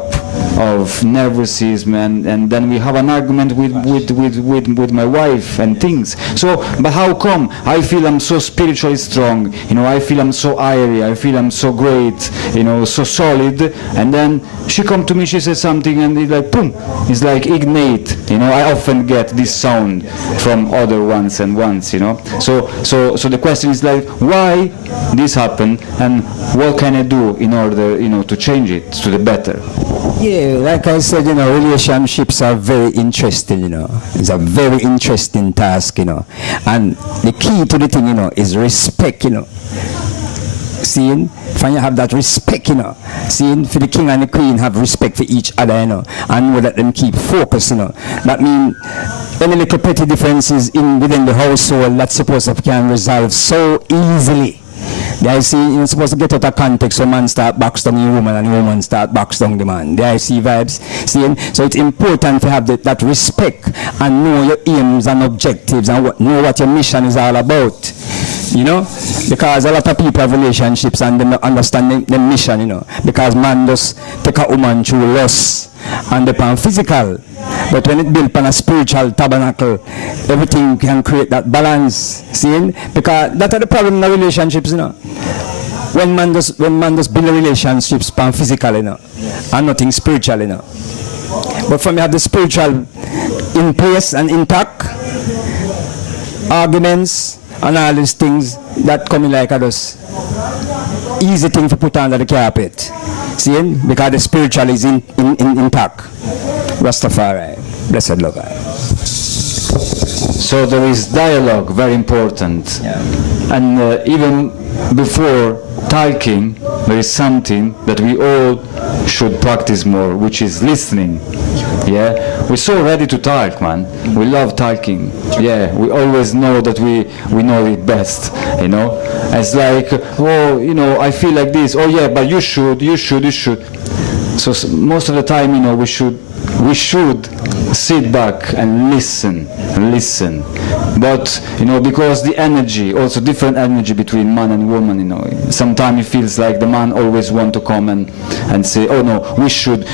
of nervousness, and then we have an argument with my wife and things. So, but how come I feel I'm so spiritually strong, I feel I'm so airy, I feel I'm so great, so solid, and then she come to me, she says something, and it's like boom, it's like ignite. I often get this sound from other ones and ones, so the question is like, why this happened, and what can I do in order to change it to the better? Yeah, like I said, relationships are very interesting, It's a very interesting task, and the key to the thing, is respect, Seeing, when you have that respect, seeing, for the king and the queen have respect for each other, and know that them keep focus, That means any little petty differences within the household, that's supposed to can resolve so easily. I see you're supposed to get out of context so man start box down the woman and the woman start box down the man. I see vibes. See? So it's important to have that respect and know your aims and objectives and know what your mission is all about. You know? Because a lot of people have relationships and they don't understand the mission, you know. Because man just take a woman through lust and upon physical. But when it built upon a spiritual tabernacle, everything can create that balance. See? Because that's the problem in the relationships, you know. When man does build relationships upon physical, you know, and nothing spiritual, you know. But from you have the spiritual in place and intact, arguments and all these things that come in like a just easy thing to put under the carpet. See? Because the spiritual is intact. Rastafari, blessed love. So there is dialogue, very important. Yeah. And even before talking, there is something that we all should practice more, which is listening. Yeah, we're so ready to talk, man. We love talking. Yeah, we always know that we know it best, you know. It's like, oh, you know, I feel like this. Oh yeah, but you should. So most of the time, you know, we should sit back and listen. But you know, because the energy, also different energy between man and woman, you know, sometimes it feels like the man always want to come and say, oh no, you should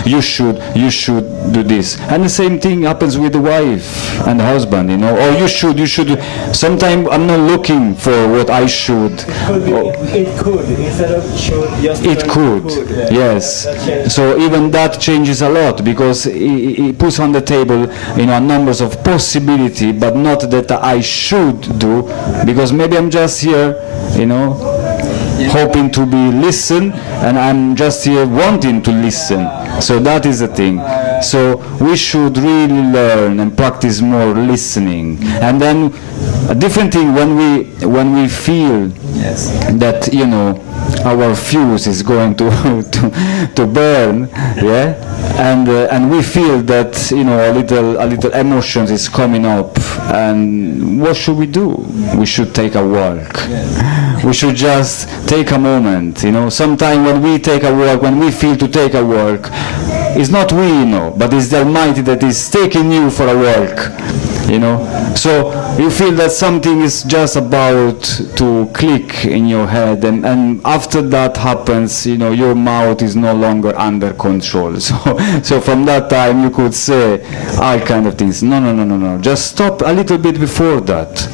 do this. And the same thing happens with the wife and the husband, you know, oh you should. Sometimes I'm not looking for what I should. It could, instead of should, just it could, yes. So even that changes a lot, because it puts on the table, you know, numbers of possibility, but not that I should do, because maybe I'm just here, you know, hoping to be listened, and I'm just here wanting to listen. So that is the thing. So we should really learn and practice more listening. And then a different thing when we feel that, you know, our fuse is going to burn, yeah, and we feel that, you know, a little emotions is coming up, and what should we do? We should take a walk. We should just take a moment, you know. Sometimes when we take a walk, when we feel to take a walk, it's not we, you know, but it's the Almighty that is taking you for a walk, you know. So you feel that something is just about to click in your head, and after that happens, you know, your mouth is no longer under control. So from that time you could say all kind of things. No. Just stop a little bit before that.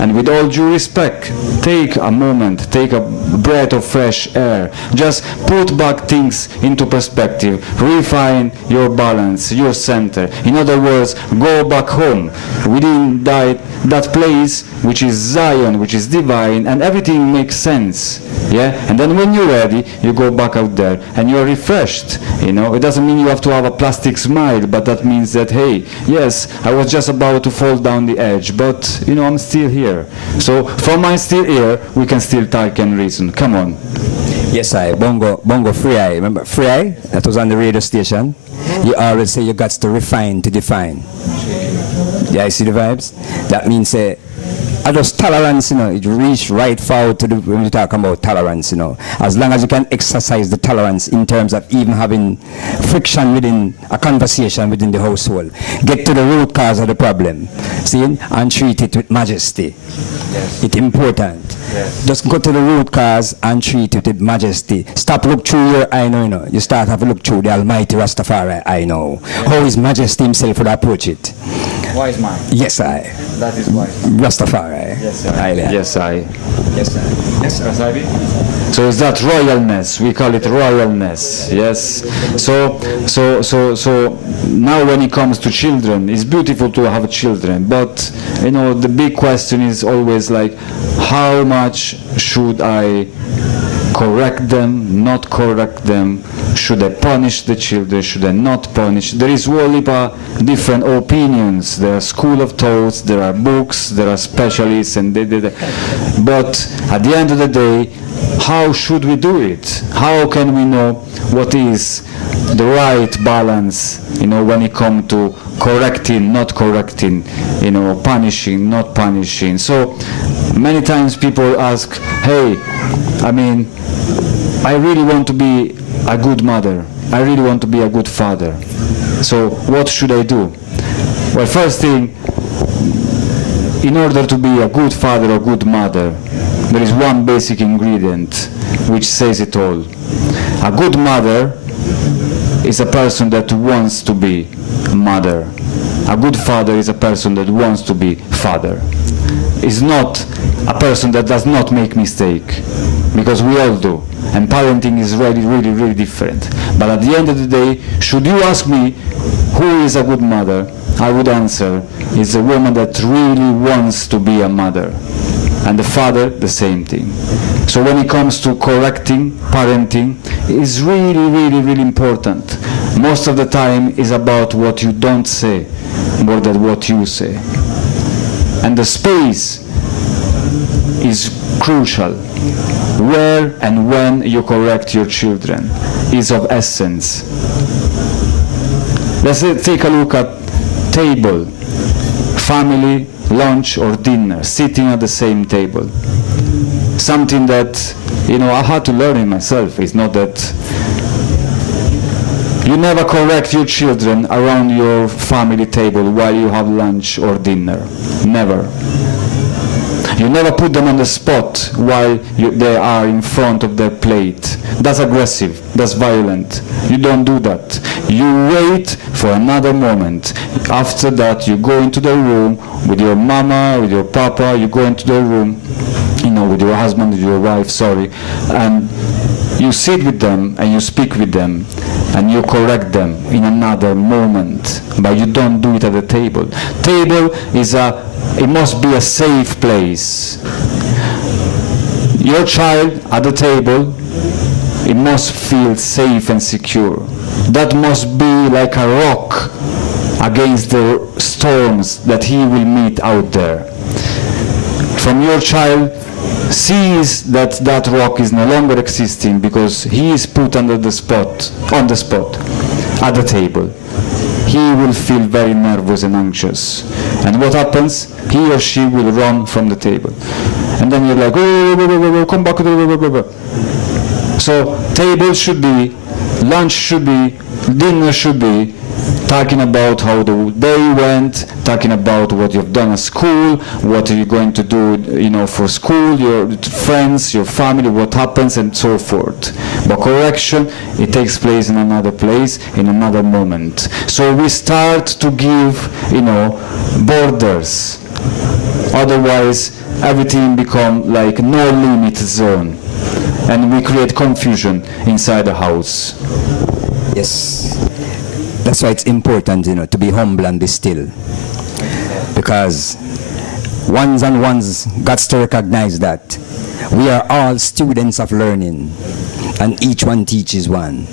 And with all due respect, take a moment, take a breath of fresh air. Just put back things into perspective. Refine your balance, your center. In other words, go back home within that place which is Zion, which is divine, and everything makes sense. Yeah? And then when you're ready, you go back out there and you're refreshed. You know, it doesn't mean you have to have a plastic smile, but that means that, hey, yes, I was just about to fall down the edge, but you know, I'm still here. So from my still here, we can still talk and reason. Come on. Yes, Bongo Free Eye. Remember Free Eye? That was on the radio station. You always say you got to refine to define. Yeah, you see the vibes? That means I just tolerance, you know, it reach right forward to when we talk about tolerance, you know. As long as you can exercise the tolerance in terms of even having friction within a conversation within the household. Get to the root cause of the problem, see, and treat it with majesty. Yes. It's important. Yes. Just go to the root cause and treat it with majesty. Stop look through your I know, you know. You start have a look through the Almighty Rastafari I know. Yes. How His Majesty Himself would approach it. Wise man. Yes, I. That is wise. Rastafari. Yes, I. Yes, I. Yes, I. Yes, Ras Ibi. So it's that royalness. We call it royalness. Yes. So now when it comes to children, it's beautiful to have children, but you know the big question is always like, how much should I correct them, not correct them? Should I punish the children? Should I not punish? There is whole heap of different opinions. There are school of thoughts, there are books, there are specialists, and but at the end of the day, how should we do it? How can we know what is the right balance, you know, when it comes to correcting, not correcting, you know, punishing, not punishing? So Many times people ask, hey, I mean, I really want to be a good mother. I really want to be a good father. So what should I do? Well, first thing, in order to be a good father or good mother, there is one basic ingredient which says it all. A good mother is a person that wants to be mother. A good father is a person that wants to be father. Is not a person that does not make mistake, because we all do. And parenting is really, really, really different. But at the end of the day, should you ask me who is a good mother, I would answer, is a woman that really wants to be a mother. And the father, the same thing. So when it comes to correcting, parenting, it's really, really, really important. Most of the time is about what you don't say more than what you say. And the space is crucial. Where and when you correct your children is of essence. Let's take a look at table, family, lunch or dinner, sitting at the same table. Something that, you know, I had to learn it myself. It's not that you never correct your children around your family table while you have lunch or dinner. Never. You never put them on the spot while they are in front of their plate. That's aggressive. That's violent. You don't do that. You wait for another moment. After that, you go into the room with your mama, with your papa. You go into the room, you know, with your husband, with your wife, sorry, and you sit with them and you speak with them and you correct them in another moment, but you don't do it at the table. Table is it must be a safe place. Your child at the table, it must feel safe and secure. That must be like a rock against the storms that he will meet out there. From your child sees that that rock is no longer existing because he is put on the spot at the table. He will feel very nervous and anxious. And what happens? He or she will run from the table. And then you're like, oh, come back. So table should be, lunch should be, dinner should be, talking about how the day went, talking about what you've done at school, what are you going to do, you know, for school, your friends, your family, what happens, and so forth. But correction, it takes place in another place, in another moment. So we start to give, you know, borders. Otherwise, everything becomes like no limit zone, and we create confusion inside the house. Yes. That's why it's important, you know, to be humble and be still. Because ones and ones got to recognize that we are all students of learning, and each one teaches one.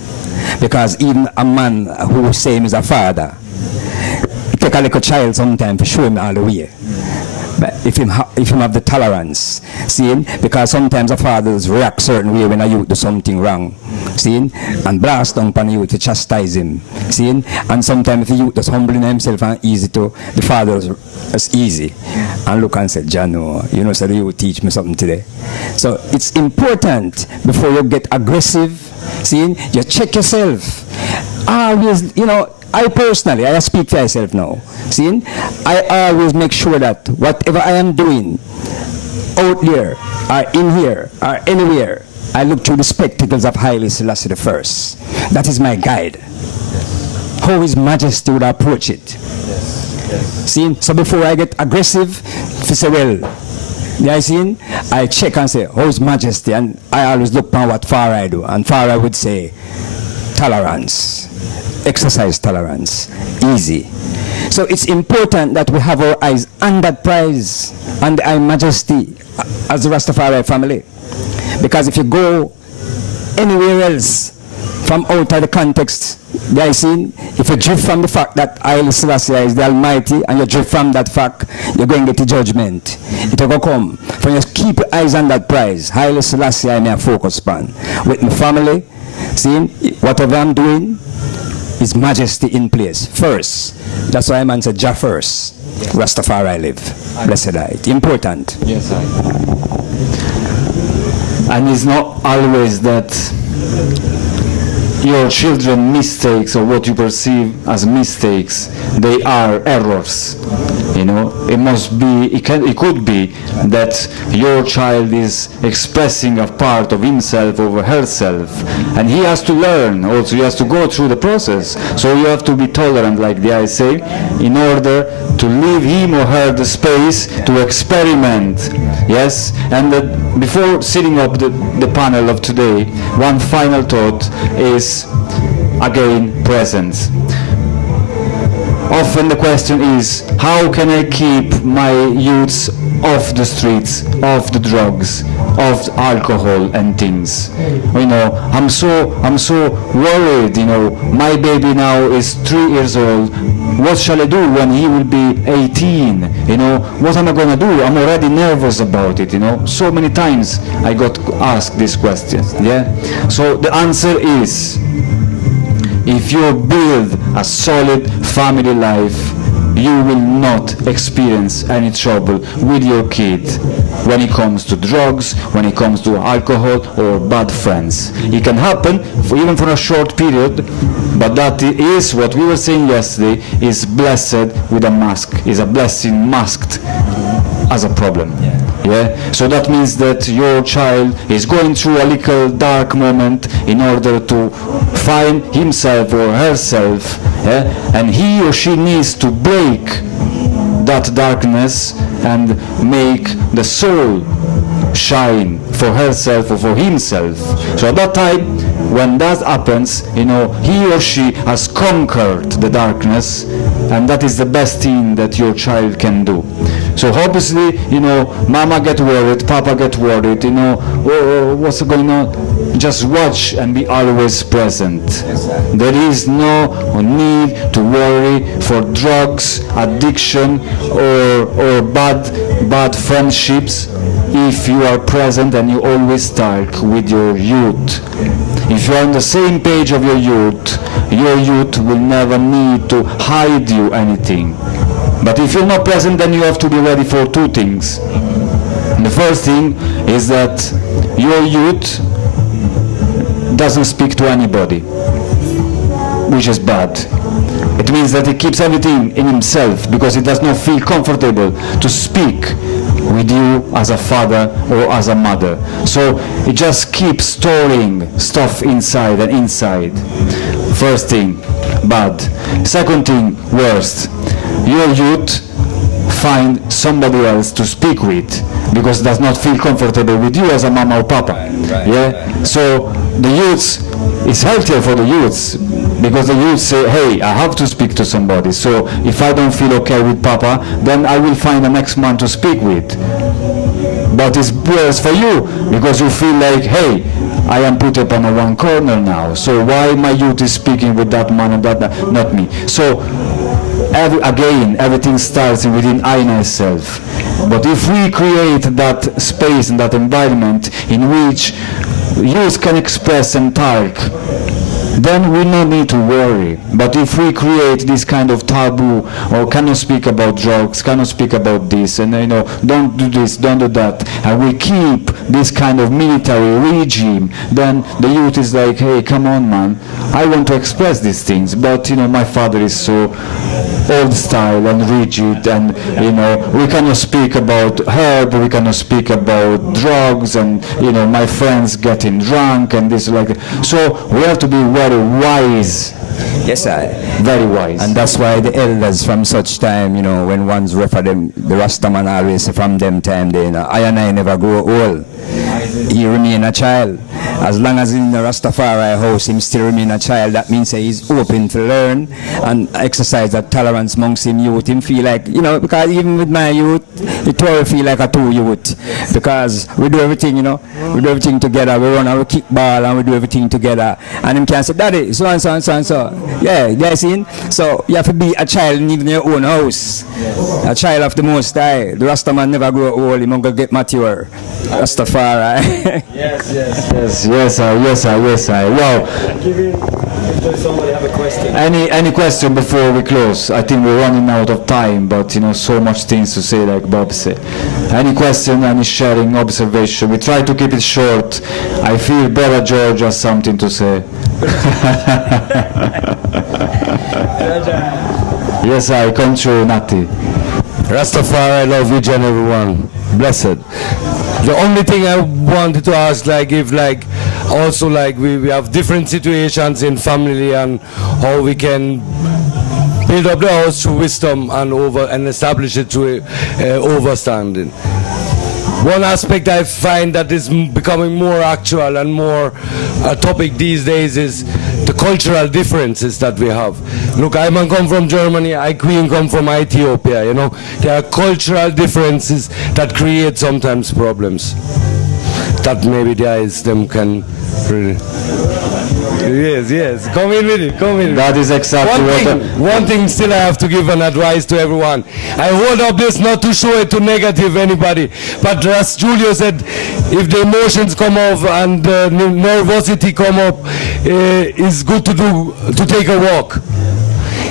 Because even a man who say him is a father, take a little child sometime to show him all the way. But if him have the tolerance, see, because sometimes a fathers react certain way when a youth do something wrong, see, and blast down upon the youth to chastise him, see, and sometimes if the youth is humbling himself and easy to the father is easy, and look and say, Jano, you know, so you teach me something today. So it's important before you get aggressive, see, you check yourself. Always, you know, I personally, I speak for myself now, see, I always make sure that whatever I am doing out there, or in here, or anywhere, I look through the spectacles of Haile Selassie I. That is my guide. How His Majesty would approach it. See, so before I get aggressive, to say, well, you see, I check and say, how His Majesty, and I always look upon what Farai do, and Farai would say, tolerance. Exercise tolerance, easy. So it's important that we have our eyes on that prize, on the High Majesty as the Rastafari family. Because if you go anywhere else from out of the context, they see, if you drift from the fact that Haile Selassie is the Almighty, and you drift from that fact, you're going to get the judgment. It will come. When you keep your eyes on that prize, Haile Selassie I may focus on. With my family, see, whatever I'm doing, His Majesty in place first. That's why man said Jah first, Rastafari live. Blessed light. Important. Yes, I. And it's not always that your children mistakes or what you perceive as mistakes, they are errors. You know, it must be, it could be that your child is expressing a part of himself or herself, and he has to learn also, he has to go through the process. So you have to be tolerant, like the I say, in order to leave him or her the space to experiment. Yes, and before setting up the panel of today, one final thought is, again, presence. Often the question is, how can I keep my youths off the streets, off the drugs, off alcohol and things? You know, I'm so worried. You know, my baby now is 3 years old. What shall I do when he will be 18? You know, what am I going to do? I'm already nervous about it. You know, so many times I got asked this question. Yeah. So the answer is, if you build a solid family life, you will not experience any trouble with your kid when it comes to drugs, when it comes to alcohol or bad friends. It can happen even for a short period, but that is what we were saying yesterday, is blessed with a mask, is a blessing masked as a problem. Yeah? So that means that your child is going through a little dark moment in order to find himself or herself, yeah? And he or she needs to break that darkness and make the soul shine for herself or for himself. So at that time, when that happens, you know, he or she has conquered the darkness, and that is the best thing that your child can do. So obviously, you know, mama get worried, papa get worried, you know, oh, what's going on? Just watch and be always present. There is no need to worry for drugs, addiction, or bad friendships, if you are present and you always talk with your youth. If you are on the same page of your youth will never need to hide you anything. But if you're not present, then you have to be ready for two things. And the first thing is that your youth doesn't speak to anybody, which is bad. It means that he keeps everything in himself because he does not feel comfortable to speak with you as a father or as a mother. So it just keeps storing stuff inside and inside. First thing, bad. Second thing, worst. Your youth find somebody else to speak with because does not feel comfortable with you as a mama or papa. Right. Yeah. So the youths, it's healthier for the youths because the youths say, hey, I have to speak to somebody. So if I don't feel okay with papa, then I will find the next man to speak with. But it's worse for you because you feel like, hey, I am put up on a one corner now. So why my youth is speaking with that man and that, not me? So again, everything starts within I and myself. But if we create that space and that environment in which youth can express and talk, then we no need to worry. But if we create this kind of taboo, or cannot speak about drugs, cannot speak about this, and you know, don't do this, don't do that, and we keep this kind of military regime, then the youth is like, hey, come on, man, I want to express these things, but you know, my father is so old style and rigid, and you know, we cannot speak about herb, we cannot speak about drugs, and you know, my friends getting drunk and this like that. So we have to be very wise. Yes, sir. Very wise. And that's why the elders from such time, you know, when one's refer them, the Rastaman always say from them time, they, you know, I and I never grow old. He remain a child. As long as in the Rastafari house, him still remain a child. That means he's open to learn and exercise that tolerance amongst him youth. Him feel like, you know, because even with my youth, it will feel like a two youth. Because we do everything, you know, we do everything together. We run our kickball and we do everything together. And him can say, Daddy, so and so and so and so. Yeah, you guys seen? So you have to be a child in even your own house. A child of the Most High. The Rastaman never grow old, he won't get mature. Rastafari. Yes. Wow. Does somebody have a question? Any question before we close? I think we're running out of time, but you know, so much things to say, like Bob said. Any question, any sharing, observation? We try to keep it short. I feel Brother George has something to say. Yes, I come true, Nati. Rastafari, I love each and everyone. Blessed. The only thing I wanted to ask, like, if, like, also, like, we have different situations in family and how we can build up the house through wisdom and establish it through overstanding. One aspect I find that is becoming more actual and more a topic these days is the cultural differences that we have. Look, I man come from Germany, I Queen come from Ethiopia, you know. There are cultural differences that create sometimes problems. That maybe the eyes them can really... Yes, come in with it, come in. That is exactly one thing still I have to give an advice to everyone. I hold up this not to show it to negative anybody, but Ras Julio said if the emotions come off and the nervosity come up, it's good to take a walk.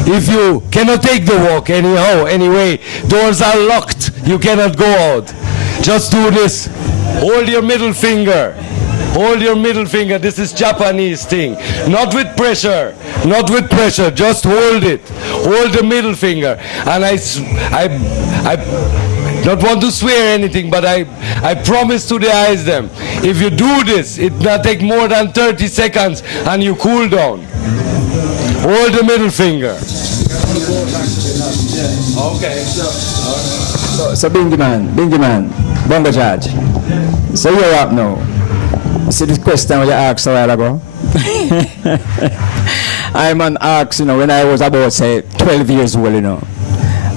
If you cannot take the walk anyway, doors are locked, you cannot go out. Just do this. Hold your middle finger. Hold your middle finger. This is Japanese thing. Not with pressure. Not with pressure. Just hold it. Hold the middle finger. And I don't want to swear anything, but I promise to the eyes them. If you do this, it not take more than 30 seconds and you cool down. Hold the middle finger. Okay. So Bingy man, Bongo Judge. So you're up now. See this question you asked a while ago? I man asked, you know, when I was about, say, 12 years old, you know,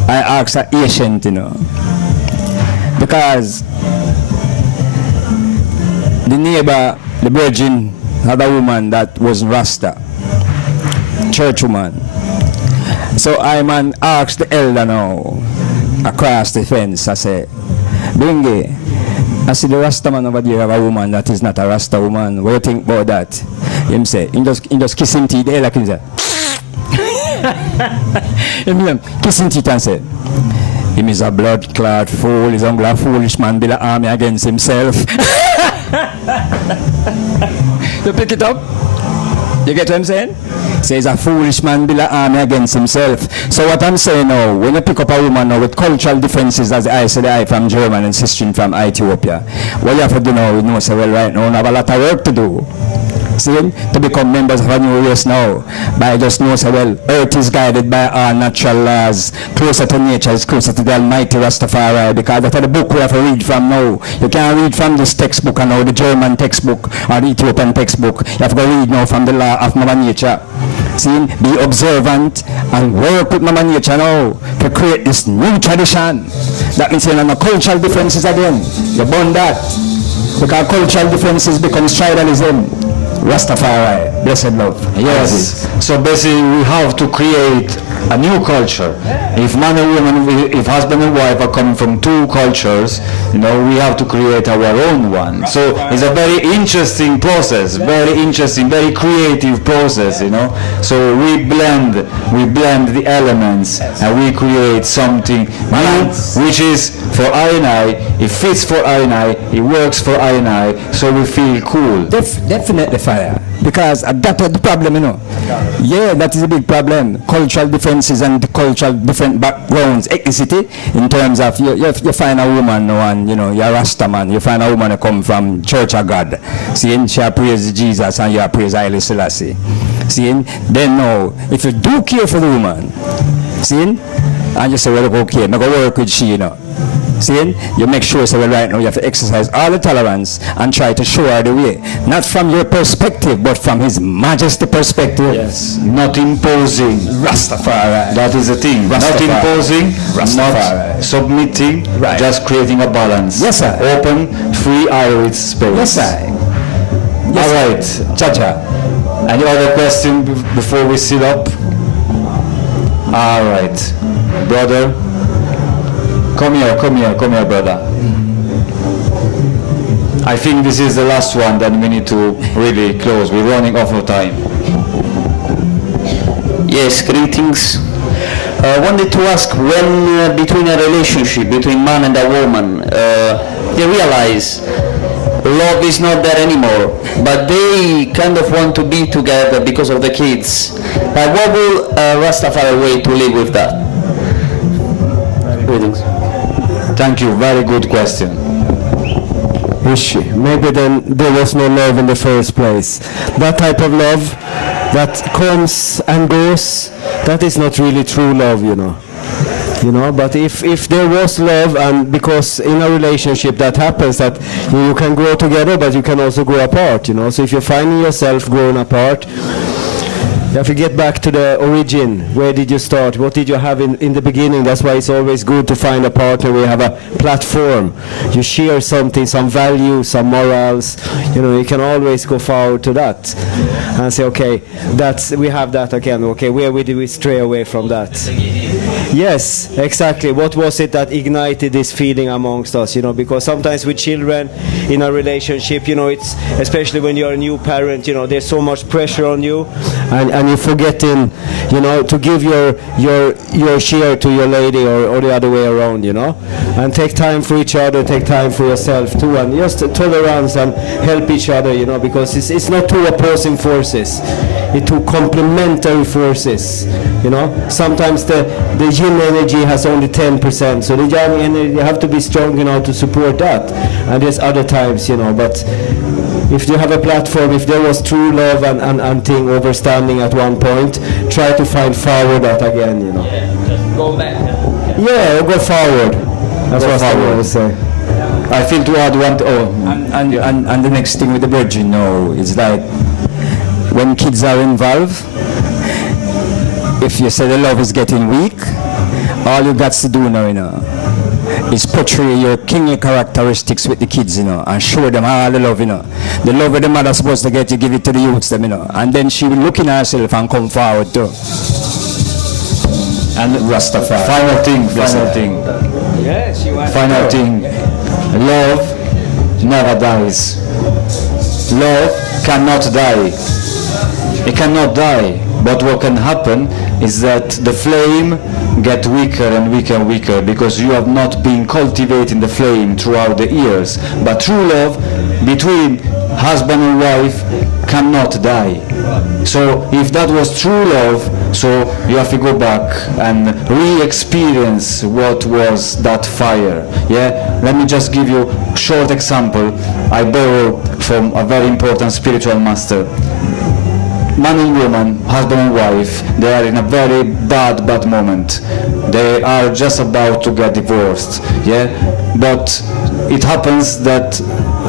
I asked an Asian, you know, because the neighbor, the virgin, had a woman that was Rasta, church woman. So I man asked the elder now, across the fence, I said, Bingy, I see the Rasta man over there have a woman that is not a Rasta woman. What do you think about that? Him say, he just kiss him teeth there like he say. Him kiss him teeth and say, him is a blood clot fool, he's a foolish man build an army against himself. You pick it up? You get what I'm saying? Says a foolish man build an army against himself. So what I'm saying now, when you pick up a woman now with cultural differences, as I said, I from German and sister from Ethiopia, what you have to do now, you know, say, well, right now, we have a lot of work to do. See, to become members of a new race now, by just know, say, well, earth is guided by our natural laws, closer to nature is closer to the almighty Rastafari, because that's the book we have to read from now. You can't read from this textbook and now the German textbook or the Ethiopian textbook. You have to go read now from the law of Mama Nature. See, be observant and work with Mama Nature now to create this new tradition. That means you're no cultural differences again. You burn that. Because cultural differences becomes tribalism. Rastafari, blessed love. Yes. So basically we have to create a new culture. If man and woman, if husband and wife are coming from two cultures, you know, we have to create our own one. So it's a very interesting process, very interesting, very creative process, you know. So we blend the elements and we create something new, which is for I and I, it fits for I and I, it works for I and I, so we feel cool. Definitely fire. Because that's the problem, you know. Yeah, that is a big problem. Cultural differences and the cultural different backgrounds, ethnicity, in terms of you find a woman and, you know, you're a Rasta man, you find a woman who come from Church of God. See, she praise Jesus and you praise Haile Selassie. See, then now, if you do care for the woman, see, and you say, well, okay, I'm going to work with she, you know. See, you make sure, so well, right now you have to exercise all the tolerance and try to show her the way. Not from your perspective, but from His Majesty perspective. Yes. Not imposing. Rastafari. That is the thing. Rastafari. Not imposing, Rastafari. Not submitting, right. Just creating a balance. Yes, sir. Open, free iris space. Yes, sir. Yes, all right. Chacha. Any other question before we sit up? All right. Brother. Come here, brother. I think this is the last one that we need to really close. We're running out of time. Yes, greetings. I wanted to ask, when between a relationship between man and a woman, they realize love is not there anymore, but they kind of want to be together because of the kids. What will Rastafari way to live with that? Greetings. Thank you, very good question. Maybe then there was no love in the first place. That type of love that comes and goes, that is not really true love, you know. But if there was love, and because in a relationship that happens, that you can grow together, but you can also grow apart, so if you're finding yourself growing apart, you have to get back to the origin. Where did you start? What did you have in the beginning? That's why it's always good to find a partner where you have a platform. You share something, some values, some morals. You can always go forward to that and say, okay, we have that again. Okay, where did we stray away from that? Yes, exactly. What was it that ignited this feeling amongst us? Because sometimes with children in a relationship, it's especially when you're a new parent. There's so much pressure on you, and you're forgetting, to give your share to your lady, or the other way around, and take time for each other, take time for yourself too, and just tolerance and help each other, because it's not two opposing forces, it's two complementary forces, Sometimes the yin energy has only 10%, so the yang energy, you have to be strong, to support that, and there's other times, but if you have a platform, if there was true love and thing overstanding at one point, try to find forward that again, Yeah, just go back. Yeah, go forward. That's what I want to say. I feel to add one. And the next thing with the virgin, is like when kids are involved. If you say the love is getting weak, all you got to do now, is portray your kingly characteristics with the kids, and show them all the love, The love that the mother's supposed to get, you give it to the youths, and then she will look in herself and come forward too. And Rastafari. Final thing. Love never dies. Love cannot die. It cannot die. But what can happen is that the flame get weaker and weaker and weaker, because you have not been cultivating the flame throughout the years. But true love between husband and wife cannot die. So if that was true love, so you have to go back and re-experience what was that fire. Yeah, let me just give you a short example. I borrow from a very important spiritual master. Man and woman, husband and wife, they are in a very bad moment. They are just about to get divorced, but it happens that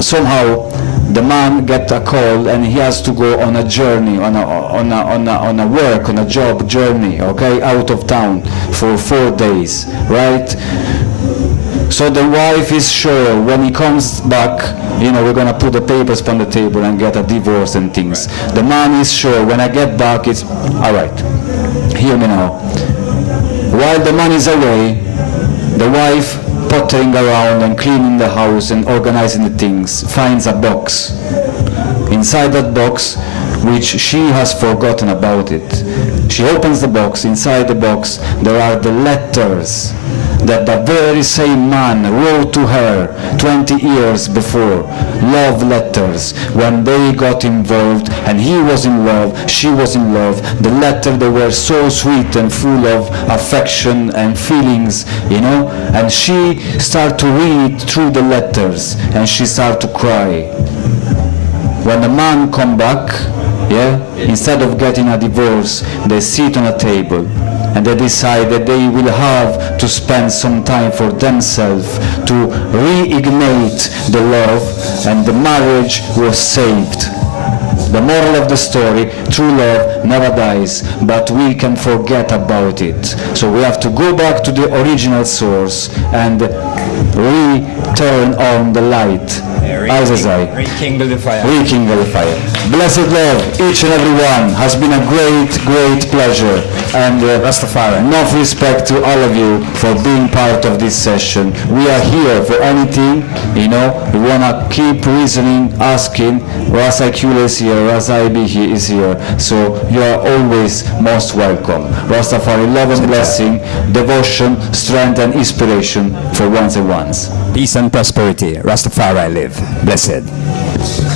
somehow the man gets a call and he has to go on a journey, on a job journey, out of town for 4 days, right? So the wife is sure when he comes back, we're going to put the papers on the table and get a divorce and things. Right. The man is sure when I get back, it's all right. Hear me now. While the man is away, the wife, pottering around and cleaning the house and organizing the things, finds a box. Inside that box, which she has forgotten about it. She opens the box. Inside the box, there are the letters that the very same man wrote to her 20 years before. Love letters. When they got involved and he was in love, she was in love, the letters, they were so sweet and full of affection and feelings, and she started to read through the letters and she started to cry. When the man come back, instead of getting a divorce, they sit on a table and they decide that they will have to spend some time for themselves to reignite the love, and the marriage was saved. The moral of the story, true love never dies, but we can forget about it. So we have to go back to the original source and return on the light. Rekindle the fire. Rekindle the fire. Blessed love, each and every one. Has been a great, great pleasure. And Rastafari, enough respect to all of you for being part of this session. We are here for anything, you know. We want to keep reasoning, asking. Ras Iqulah is here, Ras Ibi is here. So you are always most welcome. Rastafari, love and blessing, devotion, strength and inspiration for once and ones. Peace and prosperity. Rastafari live. Blessed.